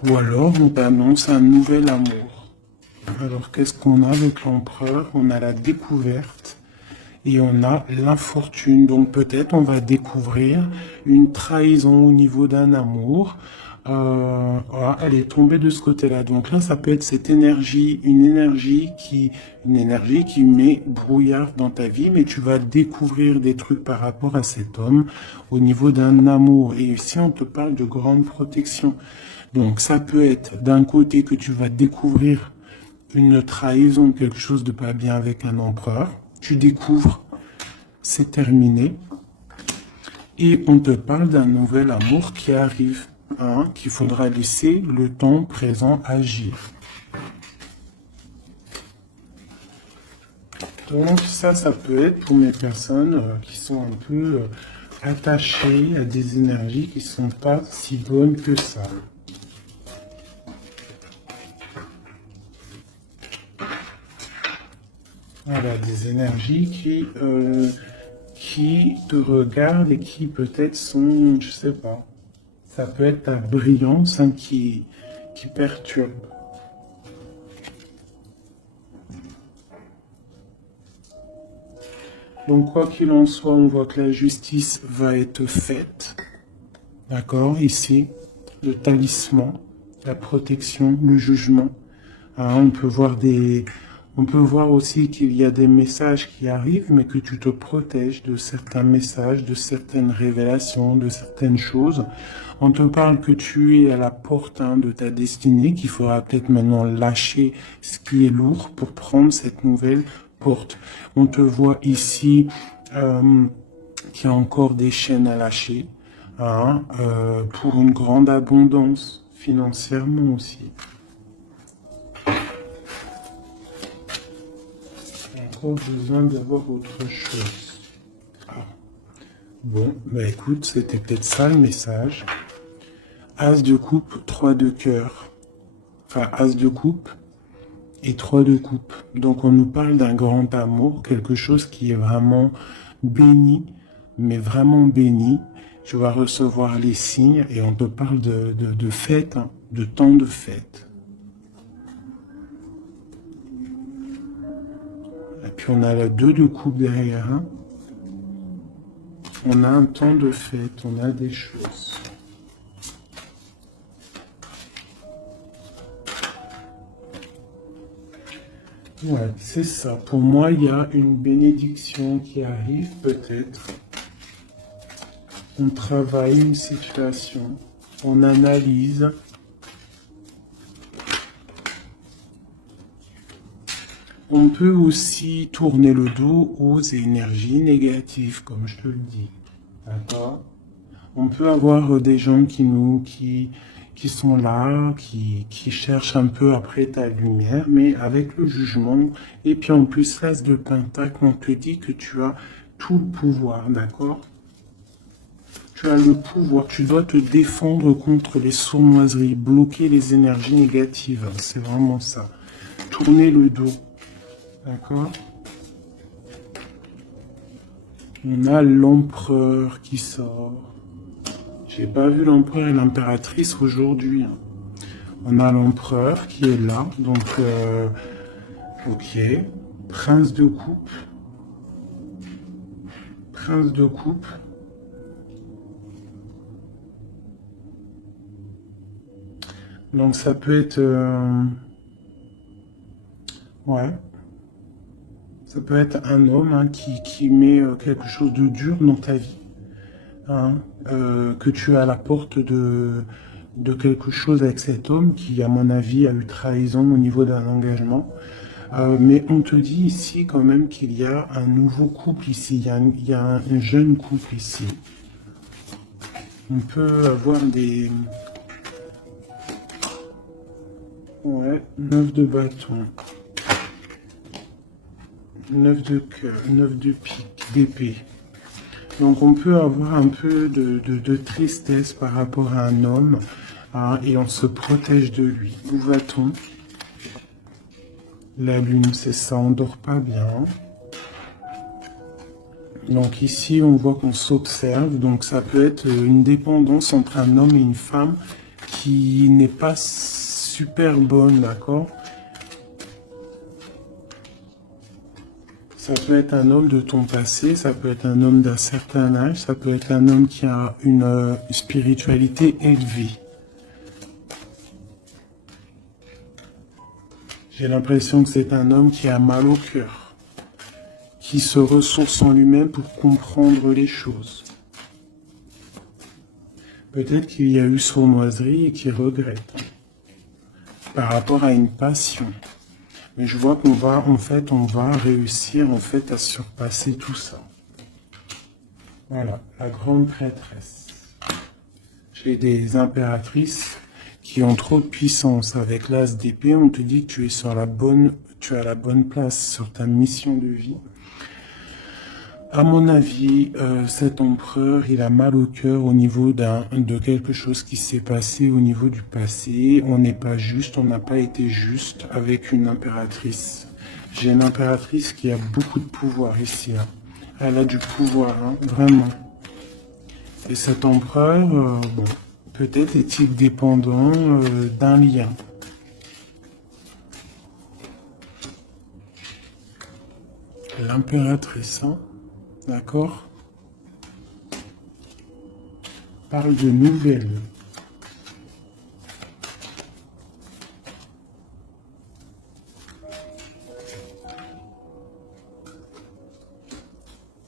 Ou alors on t'annonce un nouvel amour. Alors qu'est-ce qu'on a avec l'empereur? On a la découverte et on a l'infortune. Donc peut-être on va découvrir une trahison au niveau d'un amour. Voilà, elle est tombée de ce côté-là. Donc là, ça peut être cette énergie, une énergie qui met brouillard dans ta vie, mais tu vas découvrir des trucs par rapport à cet homme au niveau d'un amour. Et ici, on te parle de grande protection. Donc ça peut être d'un côté que tu vas découvrir une trahison, quelque chose de pas bien avec un empereur. Tu découvres, c'est terminé. Et on te parle d'un nouvel amour qui arrive. Hein, qu'il faudra laisser le temps présent agir. Donc ça peut être pour mes personnes qui sont un peu attachées à des énergies qui ne sont pas si bonnes que ça. Voilà, des énergies qui te regardent et qui peut-être sont, je sais pas, ça peut être ta brillance hein, qui perturbe. Donc quoi qu'il en soit, on voit que la justice va être faite. D'accord, ici, le talisman, la protection, le jugement. Hein, on peut voir aussi qu'il y a des messages qui arrivent, mais que tu te protèges de certains messages, de certaines révélations, de certaines choses. On te parle que tu es à la porte hein, de ta destinée, qu'il faudra peut-être maintenant lâcher ce qui est lourd pour prendre cette nouvelle porte. On te voit ici qu'il y a encore des chaînes à lâcher hein, pour une grande abondance financièrement aussi. Encore besoin d'avoir autre chose. Ah. Bon, bah écoute, c'était peut-être ça le message. As de coupe, 3 de cœur. Enfin, As de coupe et 3 de coupe. Donc on nous parle d'un grand amour, quelque chose qui est vraiment béni, mais vraiment béni. Tu vas recevoir les signes et on te parle de fête, hein, de temps de fête. Et puis on a la 2 de coupe derrière. Hein. On a un temps de fête, on a des choses. Ouais, c'est ça. Pour moi, il y a une bénédiction qui arrive peut-être. On travaille une situation, on analyse. On peut aussi tourner le dos aux énergies négatives, comme je te le dis. D'accord? On peut avoir des gens qui sont là, qui cherchent un peu après ta lumière, mais avec le jugement. Et puis en plus, l'as de pentacle, on te dit que tu as tout le pouvoir, d'accord? Tu as le pouvoir, tu dois te défendre contre les sournoiseries, bloquer les énergies négatives, c'est vraiment ça. Tourner le dos, d'accord? On a l'empereur qui sort. J'ai pas vu l'empereur et l'impératrice aujourd'hui. On a l'empereur qui est là, donc ok. Prince de coupe. Prince de coupe. Donc ça peut être... ouais. Ça peut être un homme hein, qui met quelque chose de dur dans ta vie. Hein, que tu es à la porte de quelque chose avec cet homme qui, à mon avis, a eu trahison au niveau d'un engagement. Mais on te dit ici quand même qu'il y a un nouveau couple ici, il y a un jeune couple ici. On peut avoir des... Ouais, 9 de bâton. 9 de cœur, 9 de pique, d'épée. Donc on peut avoir un peu de tristesse par rapport à un homme hein, et on se protège de lui. Où va-t-on? La lune, c'est ça, on dort pas bien. Donc ici, on voit qu'on s'observe. Donc ça peut être une dépendance entre un homme et une femme qui n'est pas super bonne, d'accord? Ça peut être un homme de ton passé, ça peut être un homme d'un certain âge, ça peut être un homme qui a une spiritualité élevée. J'ai l'impression que c'est un homme qui a mal au cœur, qui se ressource en lui-même pour comprendre les choses. Peut-être qu'il y a eu sournoiserie et qu'il regrette par rapport à une passion. Mais je vois qu'on va, en fait, on va réussir, en fait, à surpasser tout ça. Voilà, la grande prêtresse. J'ai des impératrices qui ont trop de puissance. Avec l'as d'épée, on te dit que tu es sur la bonne, tu as la bonne place sur ta mission de vie. À mon avis, cet empereur, il a mal au cœur au niveau de quelque chose qui s'est passé au niveau du passé. On n'est pas juste, on n'a pas été juste avec une impératrice. J'ai une impératrice qui a beaucoup de pouvoir ici. Hein. Elle a du pouvoir, hein, vraiment. Et cet empereur, bon, peut-être est-il dépendant d'un lien. L'impératrice, hein. D'accord? Parle de nouvelles.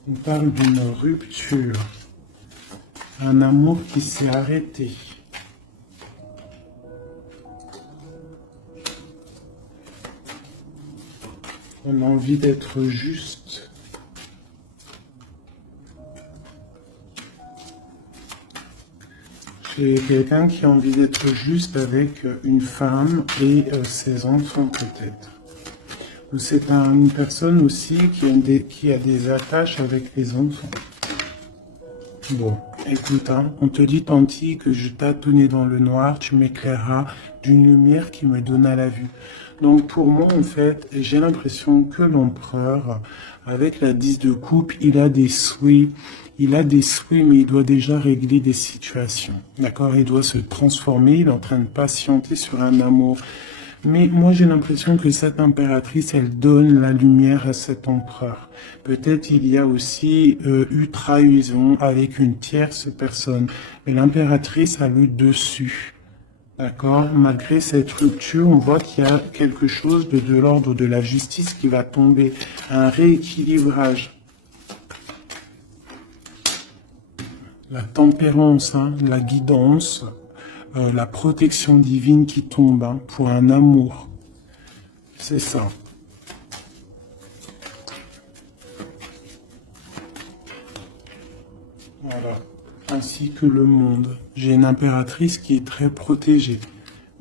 On parle d'une rupture. Un amour qui s'est arrêté. On a envie d'être juste. J'ai quelqu'un qui a envie d'être juste avec une femme et ses enfants peut-être. C'est une personne aussi qui a des attaches avec les enfants. Bon, écoute, hein, on te dit, Tanti, que je tâtonnais dans le noir, tu m'éclaireras d'une lumière qui me donna la vue. Donc pour moi, en fait, j'ai l'impression que l'empereur, avec la 10 de coupe, il a des souhaits, mais il doit déjà régler des situations. D'accord? Il doit se transformer, il est en train de patienter sur un amour. Mais moi, j'ai l'impression que cette impératrice, elle donne la lumière à cet empereur. Peut-être il y a aussi eu trahison avec une tierce personne. Mais l'impératrice a le dessus. D'accord? Malgré cette rupture, on voit qu'il y a quelque chose de l'ordre de la justice qui va tomber. Un rééquilibrage. La tempérance, hein, la guidance. La protection divine qui tombe hein, pour un amour. C'est ça. Voilà. Ainsi que le monde. J'ai une impératrice qui est très protégée.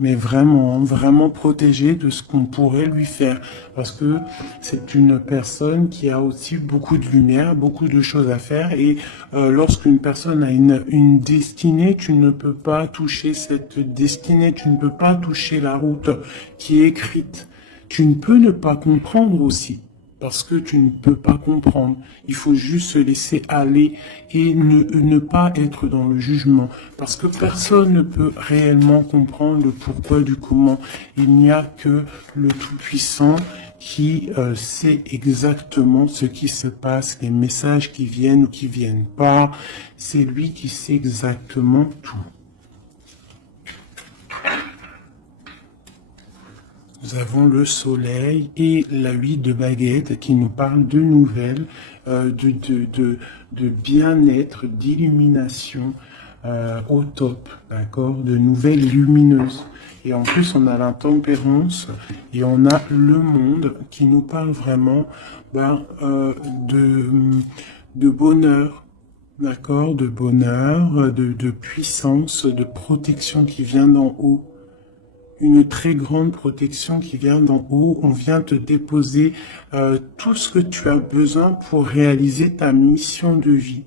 Mais vraiment, vraiment protégée de ce qu'on pourrait lui faire. Parce que c'est une personne qui a aussi beaucoup de lumière, beaucoup de choses à faire. Et lorsqu'une personne a une destinée, tu ne peux pas toucher cette destinée, tu ne peux pas toucher la route qui est écrite. Tu ne peux ne pas comprendre aussi. Parce que tu ne peux pas comprendre. Il faut juste se laisser aller et ne pas être dans le jugement. Parce que personne ne peut réellement comprendre le pourquoi du comment. Il n'y a que le Tout-Puissant qui sait exactement ce qui se passe, les messages qui viennent ou qui viennent pas. C'est lui qui sait exactement tout. Nous avons le soleil et la 8 de baguette qui nous parle de nouvelles, de bien-être, d'illumination au top, d'accord, de nouvelles lumineuses. Et en plus, on a la tempérance et on a le monde qui nous parle vraiment de bonheur, d'accord, de bonheur, de puissance, de protection qui vient d'en haut. Une très grande protection qui vient d'en haut. On vient te déposer tout ce que tu as besoin pour réaliser ta mission de vie.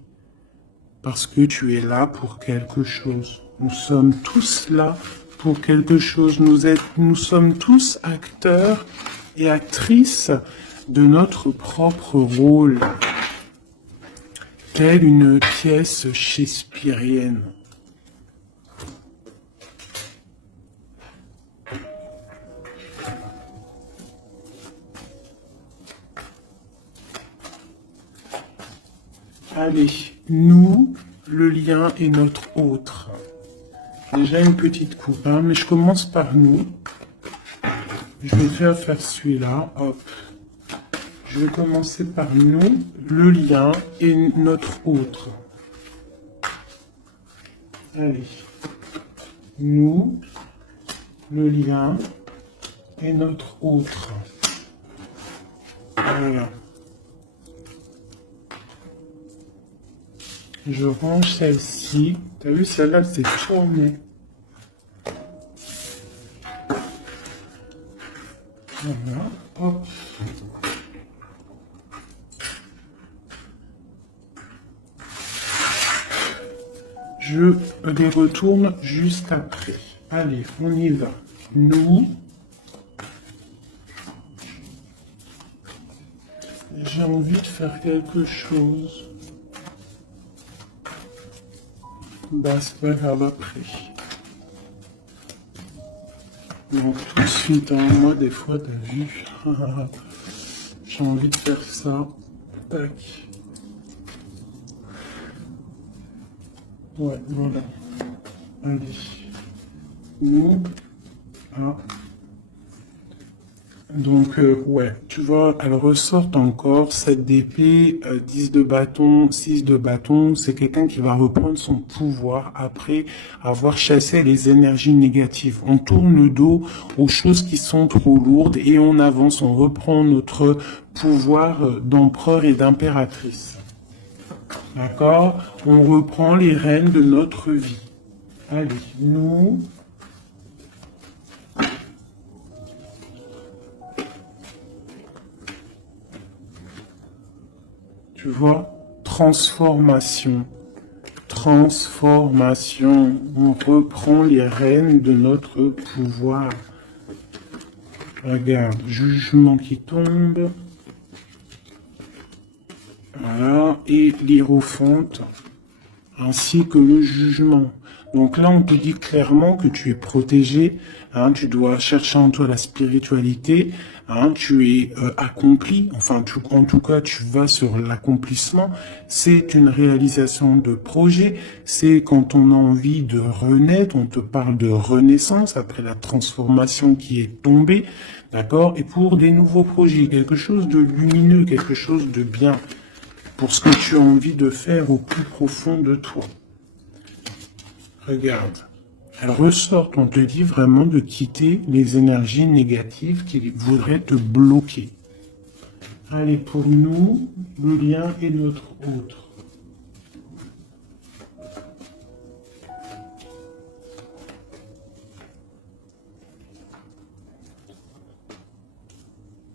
Parce que tu es là pour quelque chose. Nous sommes tous là pour quelque chose. Nous sommes tous acteurs et actrices de notre propre rôle. Telle une pièce shakespearienne. Allez, nous, le lien est notre autre. Déjà une petite coupe, hein, mais je commence par nous. Je vais faire celui-là, hop. Je vais commencer par nous, le lien et notre autre. Allez, nous, le lien et notre autre. Voilà. Je range celle-ci. T'as vu, celle-là, c'est tourné. Voilà. Hop. Je les retourne juste après. Allez, on y va. Nous. J'ai envie de faire quelque chose. Bah, c'est pas grave après. Donc tout de suite, hein, moi des fois, t'as vu, j'ai envie de faire ça. Tac. Ouais, voilà. Allez. Nous, Donc, ouais, tu vois, elles ressortent encore 7 d'épée, 10 de bâton, 6 de bâton. C'est quelqu'un qui va reprendre son pouvoir après avoir chassé les énergies négatives. On tourne le dos aux choses qui sont trop lourdes et on avance, on reprend notre pouvoir d'empereur et d'impératrice. D'accord? On reprend les rênes de notre vie. Allez, nous... Tu vois, transformation, transformation. On reprend les rênes de notre pouvoir. Regarde, jugement qui tombe. Voilà, et l'hiérophante, ainsi que le jugement. Donc là, on te dit clairement que tu es protégé, hein, tu dois chercher en toi la spiritualité, hein, tu es accompli, enfin, en tout cas, tu vas sur l'accomplissement. C'est une réalisation de projet, c'est quand on a envie de renaître, on te parle de renaissance après la transformation qui est tombée, d'accord? Et pour des nouveaux projets, quelque chose de lumineux, quelque chose de bien, pour ce que tu as envie de faire au plus profond de toi. Regarde, elles ressortent, on te dit vraiment de quitter les énergies négatives qui voudraient te bloquer. Allez, pour nous, le lien est notre autre.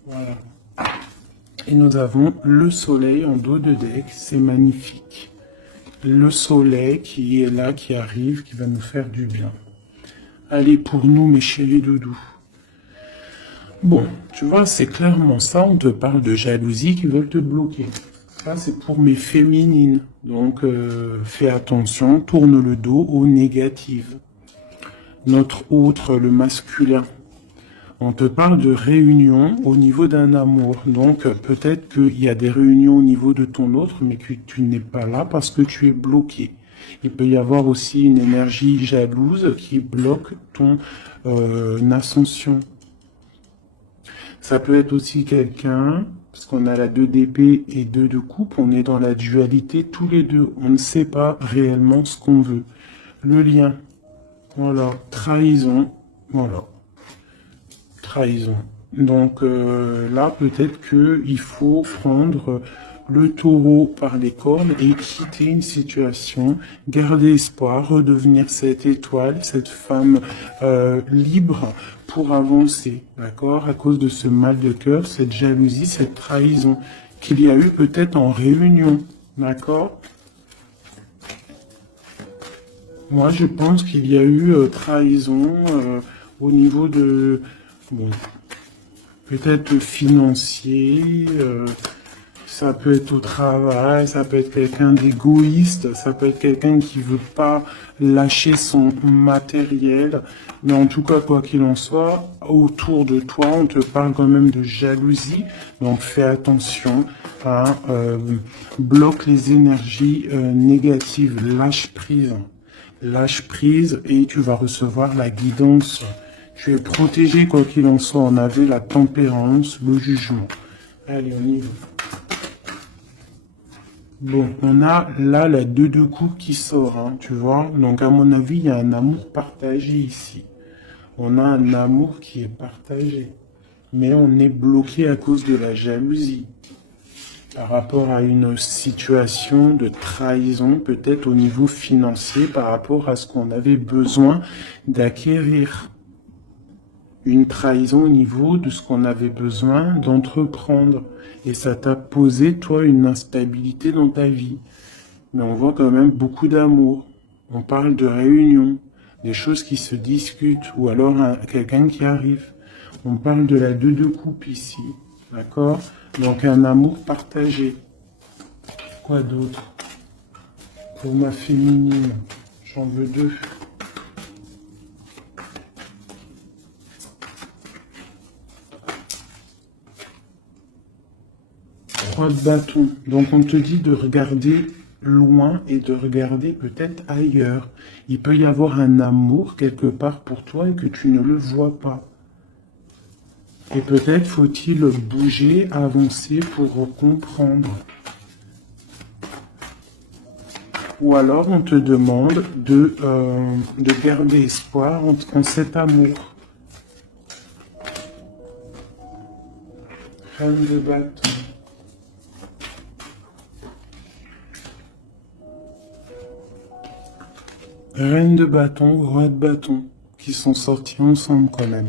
Voilà. Et nous avons le soleil en dos de deck, c'est magnifique. Le soleil qui est là, qui arrive, qui va nous faire du bien. Allez, pour nous, mes chéris doudous. Bon, tu vois, c'est clairement ça, on te parle de jalousie qui veulent te bloquer. Ça, c'est pour mes féminines. Donc, fais attention, tourne le dos aux négatives. Notre autre, le masculin. On te parle de réunion au niveau d'un amour. Donc, peut-être qu'il y a des réunions au niveau de ton autre, mais que tu n'es pas là parce que tu es bloqué. Il peut y avoir aussi une énergie jalouse qui bloque ton ascension. Ça peut être aussi quelqu'un, parce qu'on a la 2 d'épée et 2 de coupe, on est dans la dualité tous les deux. On ne sait pas réellement ce qu'on veut. Le lien, voilà, trahison, voilà. Trahison. Donc là, peut-être qu'il faut prendre le taureau par les cornes et quitter une situation, garder espoir, redevenir cette étoile, cette femme libre pour avancer, d'accord? À cause de ce mal de cœur, cette jalousie, cette trahison qu'il y a eu peut-être en réunion, d'accord? Moi, je pense qu'il y a eu trahison au niveau de... Bon, peut-être financier, ça peut être au travail, ça peut être quelqu'un d'égoïste, ça peut être quelqu'un qui veut pas lâcher son matériel. Mais en tout cas, quoi qu'il en soit, autour de toi, on te parle quand même de jalousie. Donc fais attention, hein, bloque les énergies négatives, lâche prise. Lâche prise et tu vas recevoir la guidance. Tu es protégé quoi qu'il en soit. On avait la tempérance, le jugement. Allez, on y va. Bon, on a là la 2 de coupe qui sort, hein, tu vois. Donc à mon avis, il y a un amour partagé ici. On a un amour qui est partagé. Mais on est bloqué à cause de la jalousie. Par rapport à une situation de trahison, peut-être au niveau financier, par rapport à ce qu'on avait besoin d'acquérir. Une trahison au niveau de ce qu'on avait besoin d'entreprendre. Et ça t'a posé, toi, une instabilité dans ta vie. Mais on voit quand même beaucoup d'amour. On parle de réunion, des choses qui se discutent, ou alors quelqu'un qui arrive. On parle de la 2 de coupe ici. D'accord? Donc un amour partagé. Quoi d'autre? Pour ma féminine, j'en veux 2. 3 de bâton. Donc on te dit de regarder loin et de regarder peut-être ailleurs. Il peut y avoir un amour quelque part pour toi et que tu ne le vois pas. Et peut-être faut-il bouger, avancer pour comprendre. Ou alors on te demande de garder espoir en cet amour. Reine de bâton. Reine de bâton, roi de bâton, qui sont sortis ensemble quand même.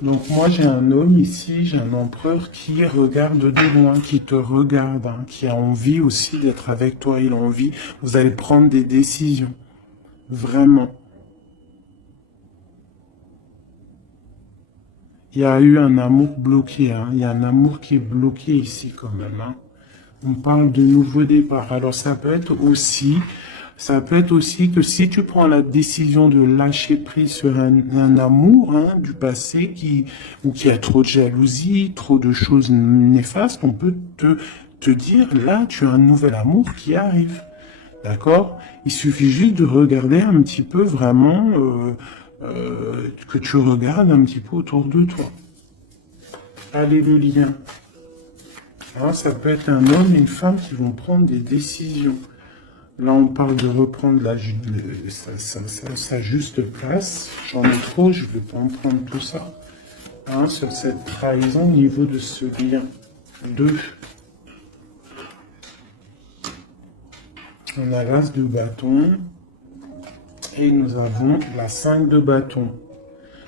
Donc moi j'ai un homme ici, j'ai un empereur qui regarde de loin, qui te regarde, hein, qui a envie aussi d'être avec toi, il a envie, vous allez prendre des décisions, vraiment. Il y a eu un amour bloqué, hein, il y a un amour qui est bloqué ici quand même. Hein. On parle de nouveau départ, alors ça peut être aussi que si tu prends la décision de lâcher prise sur un amour hein, du passé ou qui a trop de jalousie, trop de choses néfastes, on peut te dire, là, tu as un nouvel amour qui arrive. D'accord? Il suffit juste de regarder un petit peu vraiment, que tu regardes un petit peu autour de toi. Allez, le lien. Hein, ça peut être un homme et une femme qui vont prendre des décisions. Là, on parle de reprendre sa juste place. J'en ai trop, je ne vais pas en prendre tout ça. Hein, sur cette trahison au niveau de ce lien. 2. On a l'as de bâton. Et nous avons la 5 de bâton.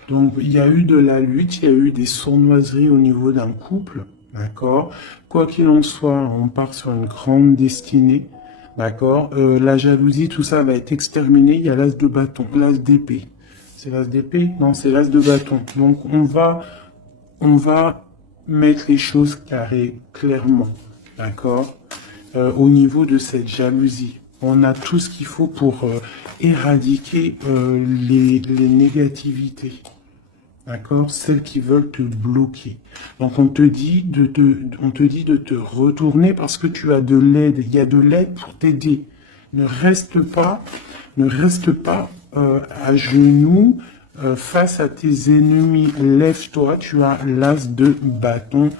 Donc, il y a eu de la lutte, il y a eu des sournoiseries au niveau d'un couple. D'accord? Quoi qu'il en soit, on part sur une grande destinée. D'accord, la jalousie, tout ça va être exterminé. Il y a l'as de bâton, l'as d'épée. C'est l'as d'épée? Non, c'est l'as de bâton. Donc, on va mettre les choses carrées, clairement. D'accord, au niveau de cette jalousie. On a tout ce qu'il faut pour éradiquer les négativités. D'accord, celles qui veulent te bloquer. Donc on te dit de te retourner parce que tu as de l'aide. Il y a de l'aide pour t'aider. Ne reste pas à genoux face à tes ennemis. Lève-toi. Tu as l'as de bâton.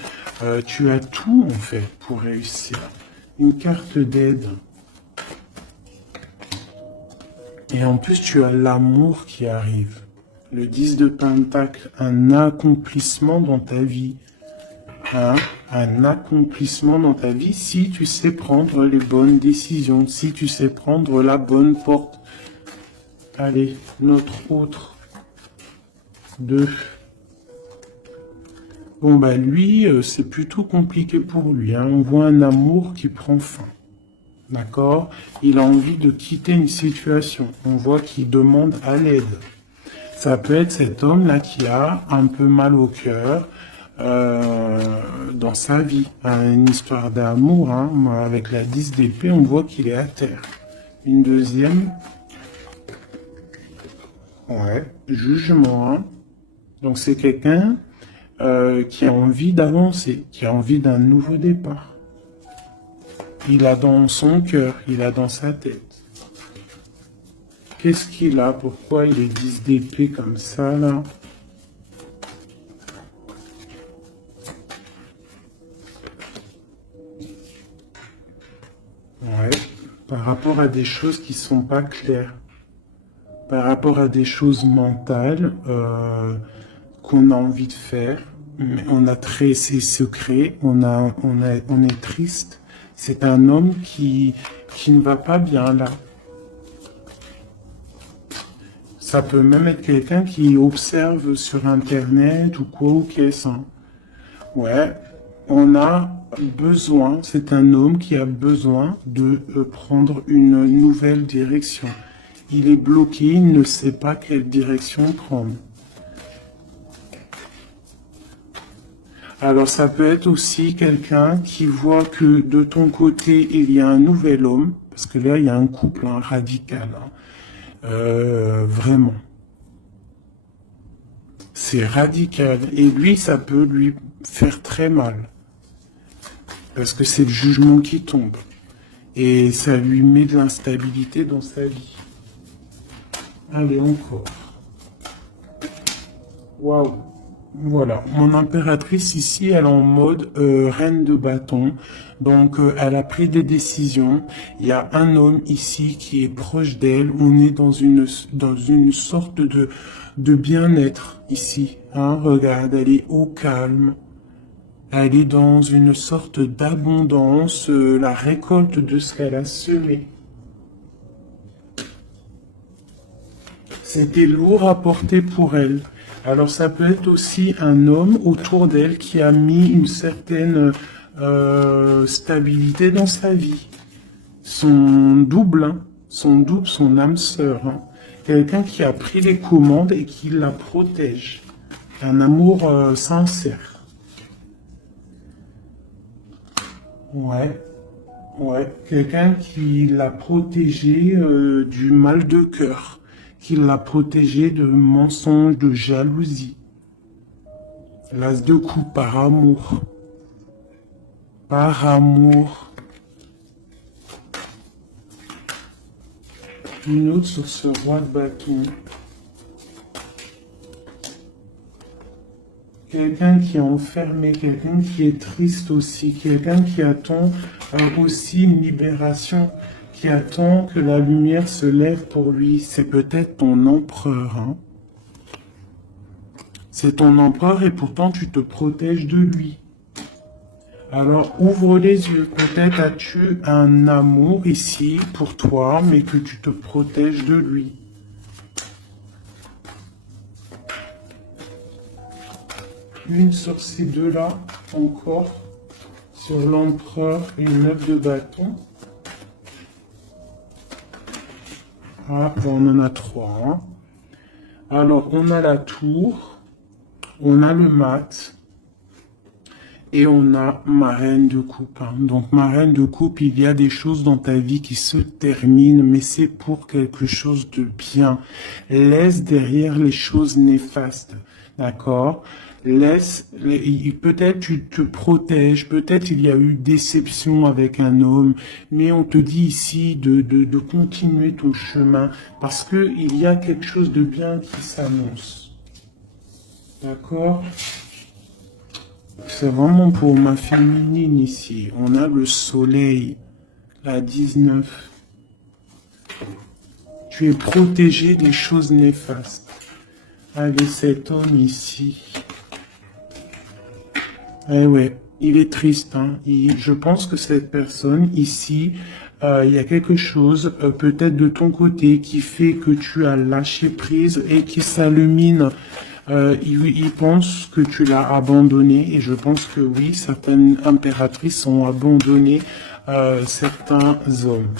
Tu as tout en fait pour réussir. Une carte d'aide. Et en plus tu as l'amour qui arrive. Le 10 de Pentacle, un accomplissement dans ta vie. Hein? Un accomplissement dans ta vie si tu sais prendre les bonnes décisions, si tu sais prendre la bonne porte. Allez, notre autre. 2. Bon, bah lui, c'est plutôt compliqué pour lui. Hein? On voit un amour qui prend fin. D'accord? Il a envie de quitter une situation. On voit qu'il demande à l'aide. Ça peut être cet homme-là qui a un peu mal au cœur dans sa vie. Une histoire d'amour, hein. Avec la 10 d'épée, on voit qu'il est à terre. Une deuxième. Ouais, jugement. Hein. Donc c'est quelqu'un qui a envie d'avancer, qui a envie d'un nouveau départ. Il a dans son cœur, il a dans sa tête. Qu'est-ce qu'il a? Pourquoi il est 10 d'épée comme ça, là? Ouais. Par rapport à des choses qui sont pas claires. Par rapport à des choses mentales qu'on a envie de faire. Mais on a très ses secrets. On est triste. C'est un homme qui ne va pas bien, là. Ça peut même être quelqu'un qui observe sur Internet ou quoi ou qu'est-ce. Hein. Ouais, on a besoin, c'est un homme qui a besoin de prendre une nouvelle direction. Il est bloqué, il ne sait pas quelle direction prendre. Alors ça peut être aussi quelqu'un qui voit que de ton côté, il y a un nouvel homme, parce que là, il y a un couple hein, radical. Hein. Vraiment. C'est radical. Et lui, ça peut lui faire très mal. Parce que c'est le jugement qui tombe. Et ça lui met de l'instabilité dans sa vie. Allez, encore. Waouh. Voilà, mon impératrice ici, elle est en mode reine de bâton. Donc, elle a pris des décisions. Il y a un homme ici qui est proche d'elle. On est dans une sorte de bien-être ici. Hein, regarde, elle est au calme. Elle est dans une sorte d'abondance, la récolte de ce qu'elle a semé. C'était lourd à porter pour elle. Alors ça peut être aussi un homme autour d'elle qui a mis une certaine stabilité dans sa vie. Son double, hein, son âme sœur. Hein. Quelqu'un qui a pris les commandes et qui la protège. Un amour sincère. Ouais, ouais. Quelqu'un qui l'a protégé du mal de cœur. Qui l'a protégé de mensonges, de jalousie. L'as de coupe par amour. Par amour. Une autre sur ce roi de bâton. Quelqu'un qui est enfermé, quelqu'un qui est triste aussi, quelqu'un qui attend aussi une libération, qui attend que la lumière se lève pour lui. C'est peut-être ton empereur. Hein. C'est ton empereur et pourtant tu te protèges de lui. Alors ouvre les yeux, peut-être as-tu un amour ici pour toi, mais que tu te protèges de lui. Une sur ces deux-là, encore, sur l'empereur et une œuf de bâton. Ah, on en a trois. Hein. Alors, on a la tour, on a le mat, et on a ma reine de coupe. Hein. Donc, ma reine de coupe, il y a des choses dans ta vie qui se terminent, mais c'est pour quelque chose de bien. Laisse derrière les choses néfastes. D'accord? Peut-être tu te protèges, peut-être il y a eu déception avec un homme, mais on te dit ici de continuer ton chemin parce que il y a quelque chose de bien qui s'annonce. D'accord? C'est vraiment pour ma féminine ici. On a le soleil, la 19. Tu es protégé des choses néfastes. Avec cet homme ici. Eh ouais, il est triste. Hein. Je pense que cette personne ici, il y a quelque chose peut-être de ton côté qui fait que tu as lâché prise et qui s'illumine. Il pense que tu l'as abandonné et je pense que oui, certaines impératrices ont abandonné certains hommes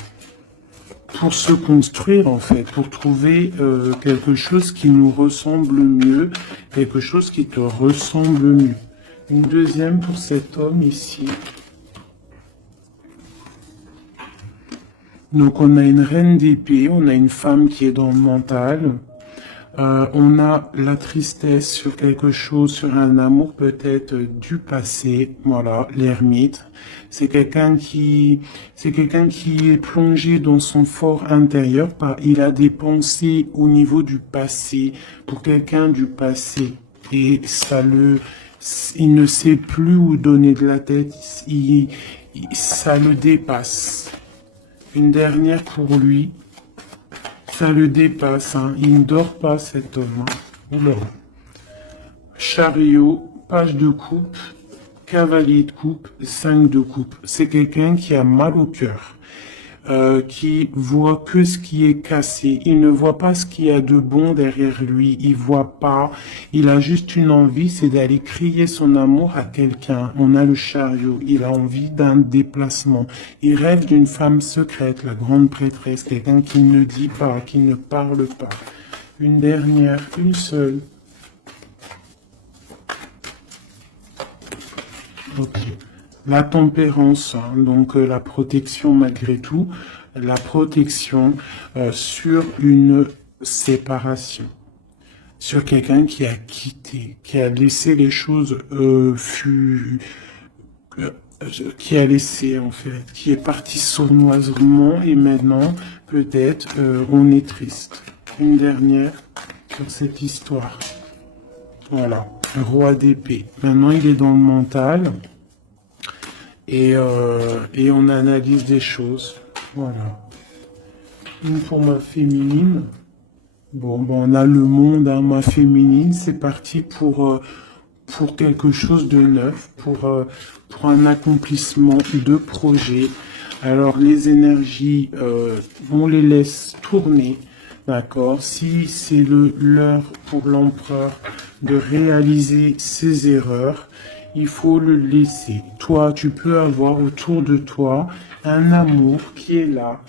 pour se construire en fait, pour trouver quelque chose qui nous ressemble mieux, quelque chose qui te ressemble mieux. Une deuxième pour cet homme ici. Donc on a une reine d'épée, on a une femme qui est dans le mental. On a la tristesse sur quelque chose, sur un amour peut-être du passé. Voilà, l'ermite. C'est quelqu'un qui est plongé dans son fort intérieur. Il a des pensées au niveau du passé, pour quelqu'un du passé. Et il ne sait plus où donner de la tête, ça le dépasse. Une dernière pour lui, ça le dépasse, hein. Il ne dort pas cet homme. Hein. Oula. Chariot, page de coupe, cavalier de coupe, 5 de coupe. C'est quelqu'un qui a mal au cœur. Qui voit que ce qui est cassé. Il ne voit pas ce qu'il y a de bon derrière lui. Il voit pas. Il a juste une envie, c'est d'aller crier son amour à quelqu'un. On a le chariot. Il a envie d'un déplacement. Il rêve d'une femme secrète, la grande prêtresse, quelqu'un qui ne dit pas, qui ne parle pas. Une dernière, une seule. Ok. La tempérance, hein, donc la protection malgré tout, la protection sur une séparation, sur quelqu'un qui a quitté, qui a laissé les choses qui a laissé en fait, qui est parti sournoisement et maintenant peut-être on est triste. Une dernière sur cette histoire. Voilà, roi d'épée. Maintenant, il est dans le mental et on analyse des choses. Voilà. Une pour ma féminine. Bon, ben, on a le monde, hein, ma féminine. C'est parti pour quelque chose de neuf, pour un accomplissement de projet. Alors, les énergies, on les laisse tourner. D'accord. Si c'est l'heure pour l'empereur de réaliser ses erreurs, il faut le laisser. Toi, tu peux avoir autour de toi un amour qui est là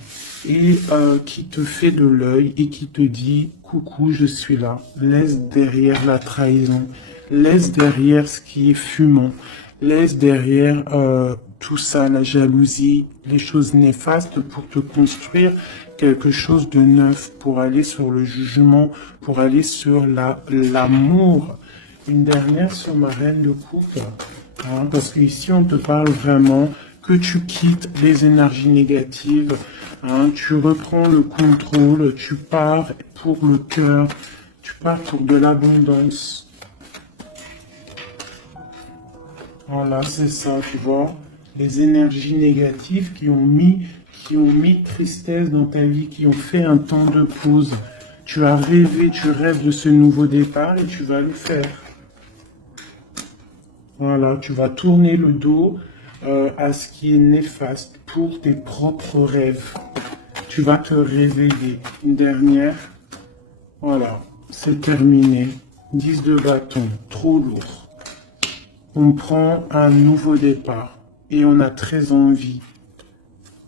et qui te fait de l'œil et qui te dit coucou, je suis là. Laisse derrière la trahison, laisse derrière ce qui est fumant, laisse derrière tout ça, la jalousie, les choses néfastes pour te construire quelque chose de neuf, pour aller sur le jugement, pour aller sur l'amour. Une dernière sur ma reine de coupe, hein, parce qu'ici on te parle vraiment que tu quittes les énergies négatives, hein, tu reprends le contrôle, tu pars pour le cœur, tu pars pour de l'abondance. Voilà, c'est ça, tu vois. Les énergies négatives qui ont mis tristesse dans ta vie, qui ont fait un temps de pause. Tu as rêvé, tu rêves de ce nouveau départ et tu vas le faire. Voilà, tu vas tourner le dos à ce qui est néfaste pour tes propres rêves. Tu vas te réveiller. Une dernière. Voilà, c'est terminé. 10 de bâton, trop lourd. On prend un nouveau départ et on a très envie